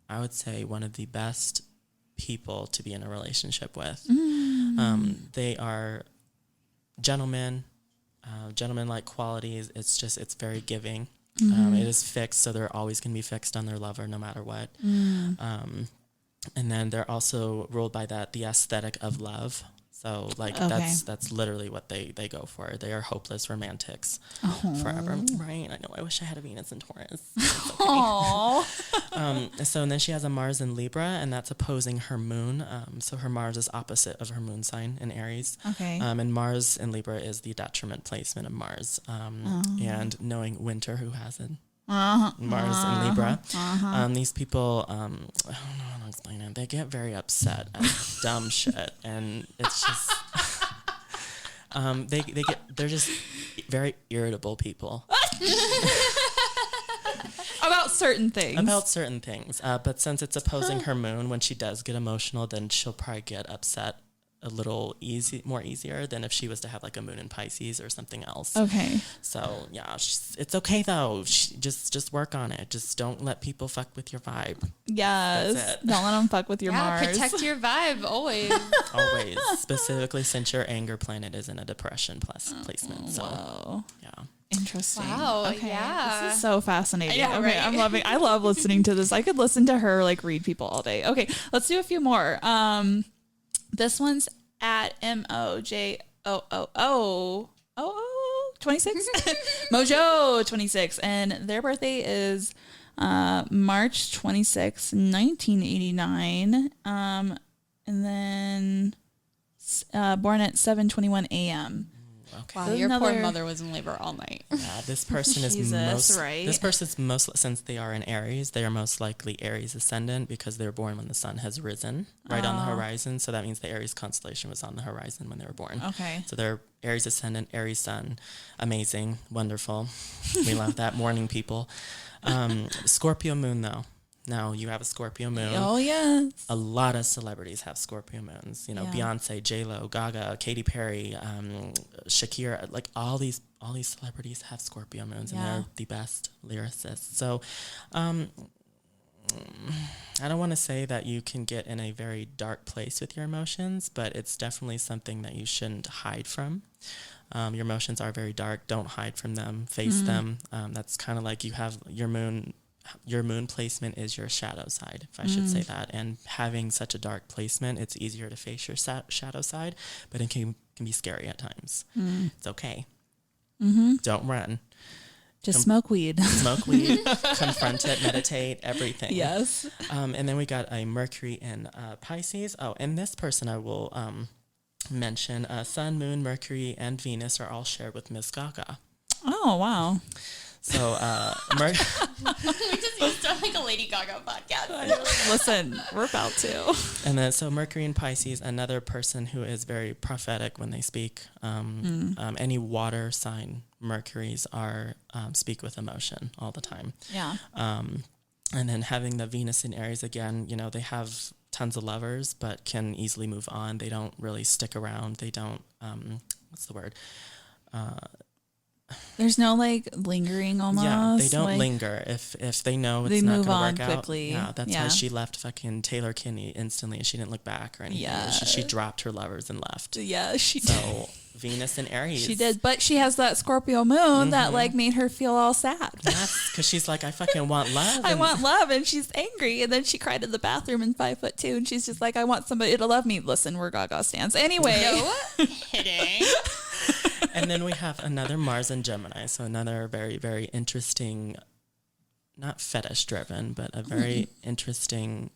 I would say, one of the best people to be in a relationship with. They are gentlemen, gentleman-like qualities. It's very giving. It is fixed, so they're always going to be fixed on their lover no matter what. And then they're also ruled by the aesthetic of love. So that's literally what they go for. They are hopeless romantics forever. Right? I know. I wish I had a Venus in Taurus. Okay. So and then she has a Mars in Libra, and that's opposing her moon. So her Mars is opposite of her moon sign in Aries. Okay. And Mars in Libra is the detriment placement of Mars. And knowing Winter, who has it. Mars and Libra. These people, I don't know how to explain it. They get very upset at dumb shit, and it's just they're just very irritable people About certain things. But since it's opposing her moon, when she does get emotional, then she'll probably get upset a little more easier than if she was to have like a moon in Pisces or something else. Okay. So yeah, it's okay though. Just work on it. Just don't let people fuck with your vibe. Yes. Don't let them fuck with your Mars. Protect your vibe always. Always. Specifically since your anger planet is in a depression placement. So Whoa. yeah. Interesting. Wow. Okay. Yeah. This is so fascinating. Yeah, okay. right. I love listening to this. I could listen to her like read people all day. Okay. Let's do a few more. This one's at MOJOOO 26 Mojo 26, and their birthday is March 26, 1989. And then born at 7:21 a.m. Okay. Wow, So your another- poor mother was in labor all night. Yeah, this person is Jesus, right? This person's most, since they are in Aries, they are most likely Aries ascendant because they were born when the sun has risen right on the horizon. So that means the Aries constellation was on the horizon when they were born. Okay. So they're Aries ascendant, Aries sun, amazing, wonderful. We love that. Morning people. Scorpio moon though. Now you have a Scorpio moon. Oh yes. A lot of celebrities have Scorpio moons. You know, Yeah. Beyonce, J-Lo, Gaga, Katy Perry, Shakira. Like all these celebrities have Scorpio moons, and they're the best lyricists. So, I don't want to say that you can get in a very dark place with your emotions, but it's definitely something that you shouldn't hide from. Your emotions are very dark. Don't hide from them. Face them. That's kind of like you have your moon. Your moon placement is your shadow side, if I should say that. And having such a dark placement, it's easier to face your shadow side, but it can be scary at times. It's okay. Don't run. Just smoke weed. Smoke weed, confront it, meditate, everything. Yes. And then we got a Mercury in Pisces. Oh, and this person I will mention, Sun, Moon, Mercury, and Venus are all shared with Miss Gaga. Oh, wow. So, We just used to like a Lady Gaga podcast. Listen, we're about to. and then so Mercury in Pisces, another person who is very prophetic when they speak. Any water sign Mercuries are speak with emotion all the time. Yeah. And then having the Venus in Aries again, you know, they have tons of lovers, but can easily move on. They don't really stick around. They don't, what's the word? There's no like lingering almost. Yeah, they don't like, linger. If they know they it's not move going on to work quickly. out. Yeah, that's why she left fucking Taylor Kinney instantly, and she didn't look back or anything. Yeah. She dropped her lovers and left. Yeah, she did. So Venus in Aries. She did, but she has that Scorpio moon that like made her feel all sad. Yes, because she's like, I fucking want love. I and- want love, and she's angry, and then she cried in the bathroom in 5'2", and she's just like, I want somebody to love me. Listen, we're Gaga stans. Anyway. No kidding. And then we have another Mars in Gemini. So another very, very interesting, not fetish driven, but a very interesting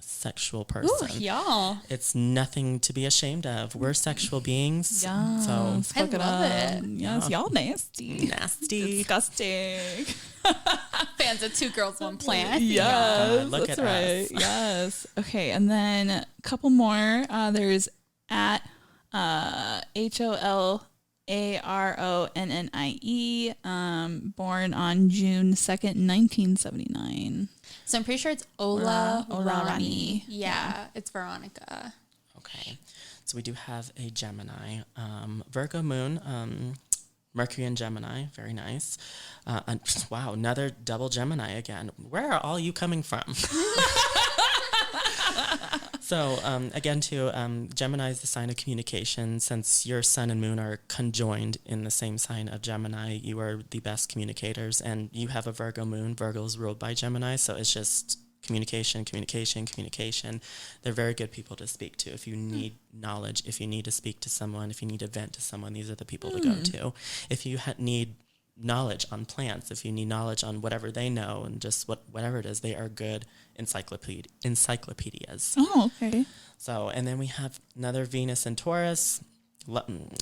sexual person. Ooh, y'all. It's nothing to be ashamed of. We're sexual beings. Yes, So fuck it love up. it. Yes, y'all nasty. nasty. Disgusting. Fans of Two Girls, One Plant. Yes, look that's at right. us. Yes. Okay, and then a couple more. There's at HOLLY Aronnie, born on June 2nd, 1979. So I'm pretty sure it's Ola Ola Rani. Rani. Yeah, it's Veronica. Okay. So we do have a Gemini. Virgo moon, Mercury and Gemini. Very nice. And, wow, another double Gemini again. Where are all you coming from? So, again, too, Gemini is the sign of communication. Since your sun and moon are conjoined in the same sign of Gemini, you are the best communicators. And you have a Virgo moon. Virgo is ruled by Gemini, so it's just communication. They're very good people to speak to. If you need knowledge, if you need to speak to someone, if you need to vent to someone, these are the people to go to. If you need knowledge on plants, if you need knowledge on whatever they know and just whatever it is, they are good encyclopedias. Oh, okay. So, and then we have another Venus in Taurus,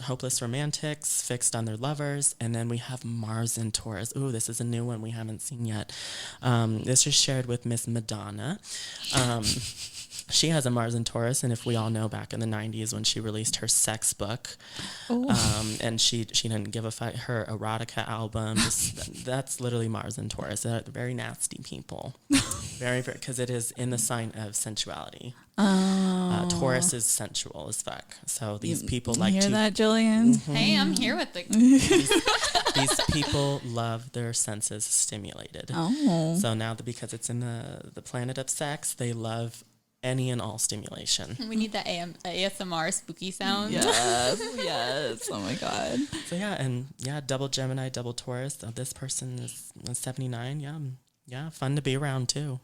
hopeless romantics, fixed on their lovers. And then we have Mars in Taurus. Ooh, this is a new one we haven't seen yet. This is shared with Miss Madonna. She has a Mars in Taurus, and if we all know, back in the 90s when she released her sex book, and she didn't give a fuck, her erotica album, that's literally Mars in Taurus. They're very nasty people. Very, because it is in the sign of sensuality. Taurus is sensual as fuck. So these people like hear to... that, Jillian? Hey, I'm here with the. These people love their senses stimulated. Oh. So now because it's in the planet of sex, they love any and all stimulation. We need that ASMR spooky sound. Yes. Oh my God. So double Gemini, double Taurus. So this person is 79. Yeah, fun to be around too.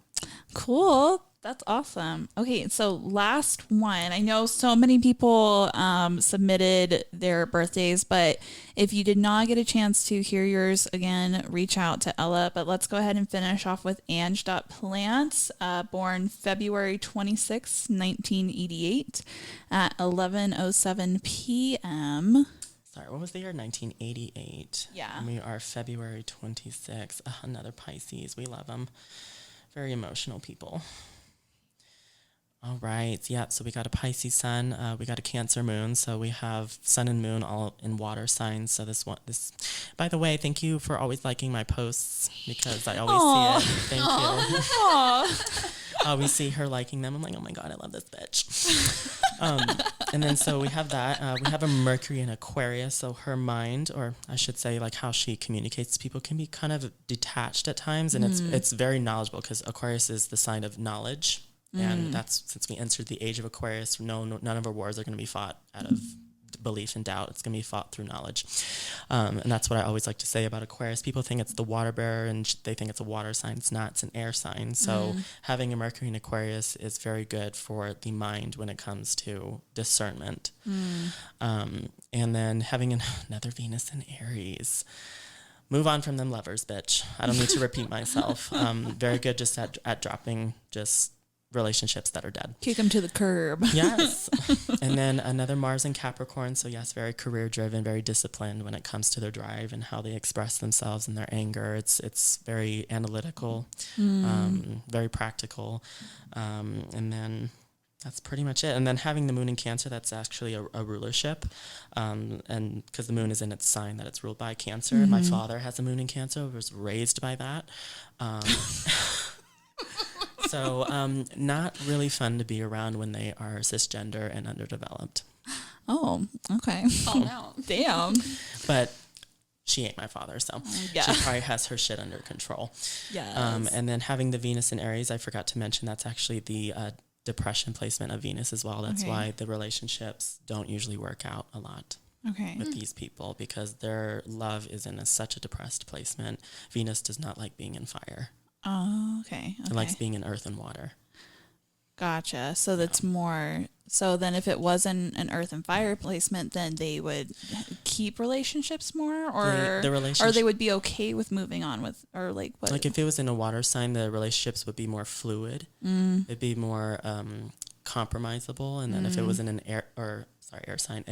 Cool. That's awesome. Okay, so last one. I know so many people submitted their birthdays, but if you did not get a chance to hear yours again, reach out to Ella. But let's go ahead and finish off with Plants, born February 26, 1988 at 11:07 p.m. Sorry, what was the year? 1988. Yeah. And we are February 26. Another Pisces. We love them. Very emotional people. All right. Yeah. So we got a Pisces sun. We got a Cancer moon. So we have sun and moon all in water signs. So this, by the way, thank you for always liking my posts because I always see it. Thank you. I always see her liking them. I'm like, oh my God, I love this bitch. And then so we have that. We have a Mercury in Aquarius. So her mind, or I should say like how she communicates to people, can be kind of detached at times. And it's very knowledgeable because Aquarius is the sign of knowledge. And that's, since we entered the age of Aquarius, none of our wars are going to be fought out of belief and doubt. It's going to be fought through knowledge. And that's what I always like to say about Aquarius. People think it's the water bearer and they think it's a water sign. It's not. It's an air sign. So having a Mercury in Aquarius is very good for the mind when it comes to discernment. And then having another Venus in Aries. Move on from them lovers, bitch. I don't need to repeat myself. Very good just at dropping just relationships that are dead. Kick them to the curb. Yes. And then another Mars in Capricorn. So yes, very career driven, very disciplined when it comes to their drive and how they express themselves and their anger. It's very analytical, very practical. And then that's pretty much it. And then having the moon in Cancer, that's actually a rulership. And because the moon is in its sign that it's ruled by Cancer. My father has a moon in Cancer, was raised by that. So not really fun to be around when they are cisgender and underdeveloped. Oh, okay. Oh, no. Damn. But she ain't my father, so Yeah. she probably has her shit under control. Yes. And then having the Venus in Aries, I forgot to mention, that's actually the depression placement of Venus as well. That's why the relationships don't usually work out a lot. Okay. With these people, because their love is in such a depressed placement. Venus does not like being in fire. Oh, okay. It likes being in earth and water. Gotcha. So that's more. So then, if it wasn't an earth and fire placement, then they would keep relationships more, or the relationship, or they would be okay with moving on with, or like what? Like if it was in a water sign, the relationships would be more fluid. It'd be more compromisable, and then if it was in an air sign,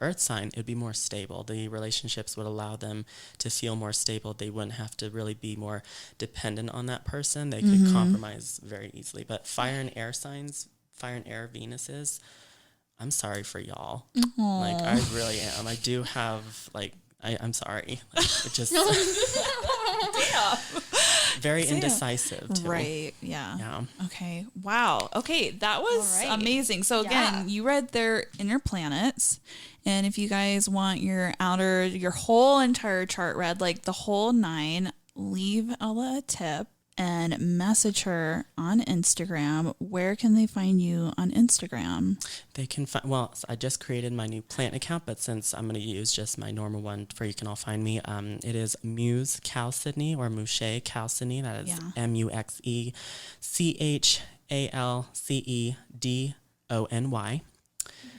earth sign, it'd be more stable. The relationships would allow them to feel more stable. They wouldn't have to really be more dependent on that person. They could compromise very easily. But fire and air signs, fire and air Venuses, I'm sorry for y'all. Like, I really am. I do have, like, I'm sorry. Like, it just very indecisive too. Right. Yeah. Yeah. Okay. Wow. Okay. That was amazing. So again, you read their inner planets. And if you guys want your whole entire chart read, like the whole 9, leave Ella a tip and message her on Instagram. Where can they find you on Instagram? They can find, well, I just created my new plant account, but since I'm going to use just my normal one for you can all find me, it is Muse Cal Sydney or Mouche Cal Sydney. That is MuxeCalcedony.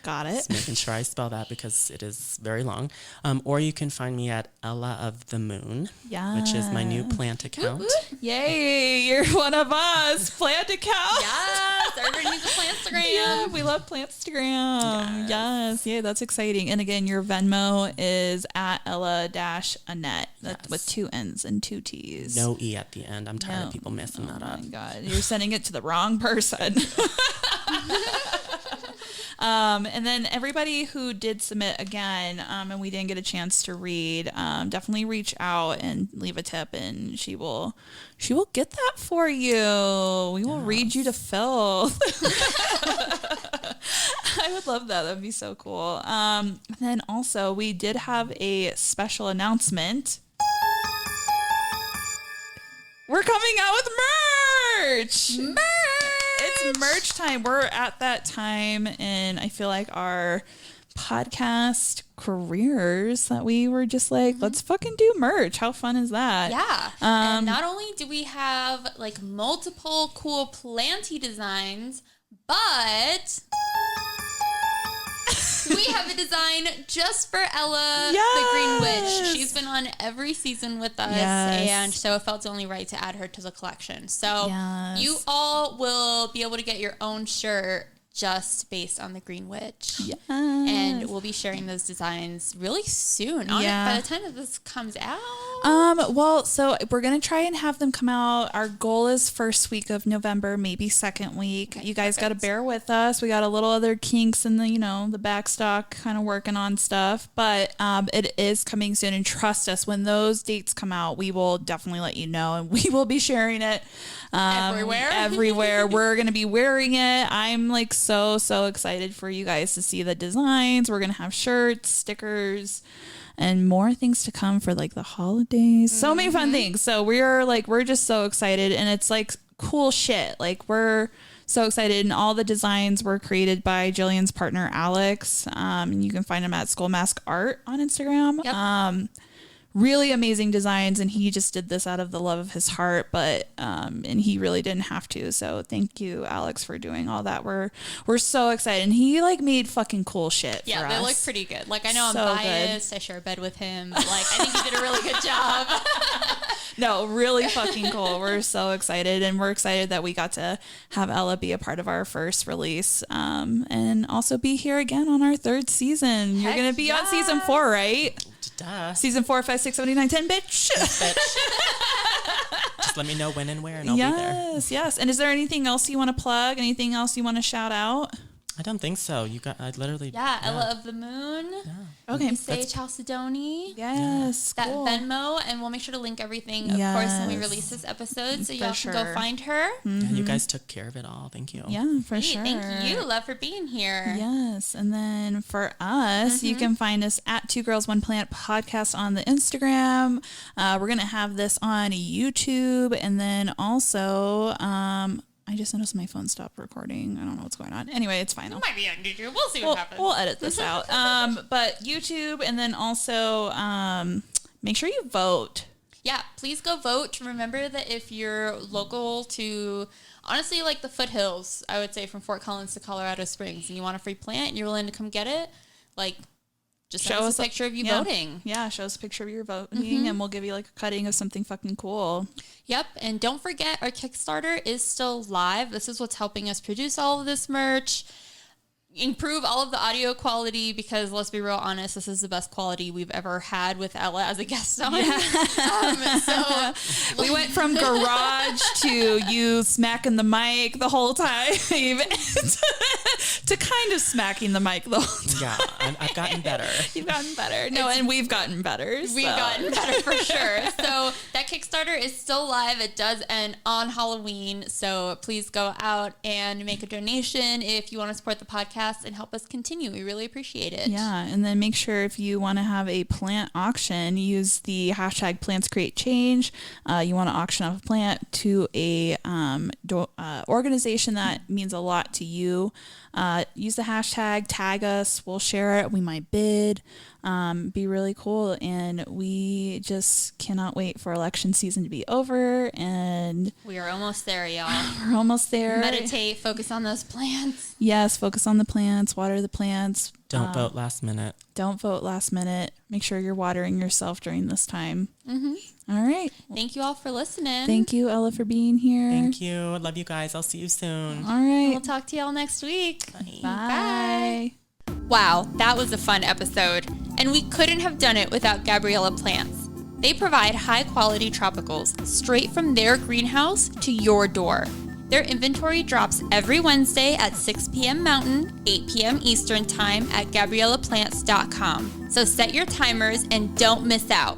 Got it. Just making sure I spell that because it is very long. Or you can find me at Ella of the Moon, which is my new plant account. Yay, you're one of us. Plant account. Yes, everybody needs a Plantstagram. Yeah, we love Plantstagram. Yes. Yeah, that's exciting. And again, your Venmo is at Ella-Annette. That's with 2 N's and 2 T's. No E at the end. I'm tired of people messing that up. Oh my God, you're sending it to the wrong person. And then everybody who did submit again, and we didn't get a chance to read, definitely reach out and leave a tip, and she will get that for you. We will read you to filth. I would love that. That'd be so cool. And then also we did have a special announcement. We're coming out with merch. It's merch time. We're at that time, and I feel like our podcast careers that we were just like, let's fucking do merch. How fun is that? Yeah. And not only do we have like multiple cool planty designs, but we have a design just for Ella, the Green Witch. She's been on every season with us, and so it felt only right to add her to the collection. So you all will be able to get your own shirt just based on the Green Witch. Yes. And we'll be sharing those designs really soon. By the time that this comes out. Well, so we're going to try and have them come out. Our goal is first week of November, maybe second week. Okay, you guys got to bear with us. We got a little other kinks in the, the backstock kind of working on stuff, but it is coming soon, and trust us, when those dates come out, we will definitely let you know, and we will be sharing it everywhere. We're going to be wearing it. I'm like so excited for you guys to see the designs. We're going to have shirts, stickers, and more things to come for like the holidays. So many fun things. So we're just so excited, and it's like cool shit. Like we're so excited, and all the designs were created by Jillian's partner, Alex. And you can find him at Skull Mask Art on Instagram. Yep. Really amazing designs, and he just did this out of the love of his heart, but and he really didn't have to. So thank you, Alex, for doing all that. We're so excited, and he like made fucking cool shit. Yeah, for they us. look pretty good. Like I know So I'm biased. I share a bed with him, but like I think he did a really good job. No, really fucking cool. We're so excited, and we're excited that we got to have Ella be a part of our first release, and also be here again on our 3rd season. You're gonna be on season 4, right? Duh. Season 4, 5, 6, 7, 8, 9, 10, bitch. Just let me know when and where, and I'll be there. Yes. And is there anything else you want to plug? Anything else you want to shout out? I don't think so. I literally. Yeah, Ella of the Moon. Yeah. Okay. Say Chalcedony. Yes. That cool. Venmo, and we'll make sure to link everything, of course, when we release this episode, so y'all can go find her. Yeah, you guys took care of it all. Thank you. Yeah, for sure. Thank you, love, for being here. Yes. And then for us, you can find us at 2 Girls 1 Plant podcast on the Instagram. We're going to have this on YouTube, and then also, I just noticed my phone stopped recording. I don't know what's going on. Anyway, it's fine. It might be on YouTube. We'll see what happens. We'll edit this out. But YouTube, and then also make sure you vote. Yeah, please go vote. Remember that if you're local to, honestly, like the foothills, I would say from Fort Collins to Colorado Springs, and you want a free plant and you're willing to come get it, like, just show us a picture of you voting. Yeah, show us a picture of your voting, and we'll give you like a cutting of something fucking cool. Yep, and don't forget our Kickstarter is still live. This is what's helping us produce all of this merch. improve all of the audio quality, because let's be real honest, this is the best quality we've ever had with Ella as a guest on. So we went from garage to you smacking the mic the whole time to kind of smacking the mic the whole time. Yeah, I've gotten better. You've gotten better. No, and we've gotten better. We've gotten better for sure. So that Kickstarter is still live. It does end on Halloween. So please go out and make a donation if you want to support the podcast and help us continue. We really appreciate it. Yeah, and then make sure if you want to have a plant auction, use the hashtag Plants Create Change. You want to auction off a plant to a organization that means a lot to you. Use the hashtag, tag us, we'll share it, we might bid. Be really cool, and we just cannot wait for election season to be over, and we are almost there, y'all. We're almost there. Meditate, focus on those plants. Yes, focus on the plants, water the plants. Don't vote last minute. Don't vote last minute. Make sure you're watering yourself during this time. Mm-hmm. All right. Thank you all for listening. Thank you, Ella, for being here. Thank you. Love you guys. I'll see you soon. All right. We'll talk to y'all next week. Bye. Bye. Wow, that was a fun episode. And we couldn't have done it without Gabriella Plants. They provide high-quality tropicals straight from their greenhouse to your door. Their inventory drops every Wednesday at 6 p.m. Mountain, 8 p.m. Eastern Time at GabriellaPlants.com. So set your timers and don't miss out.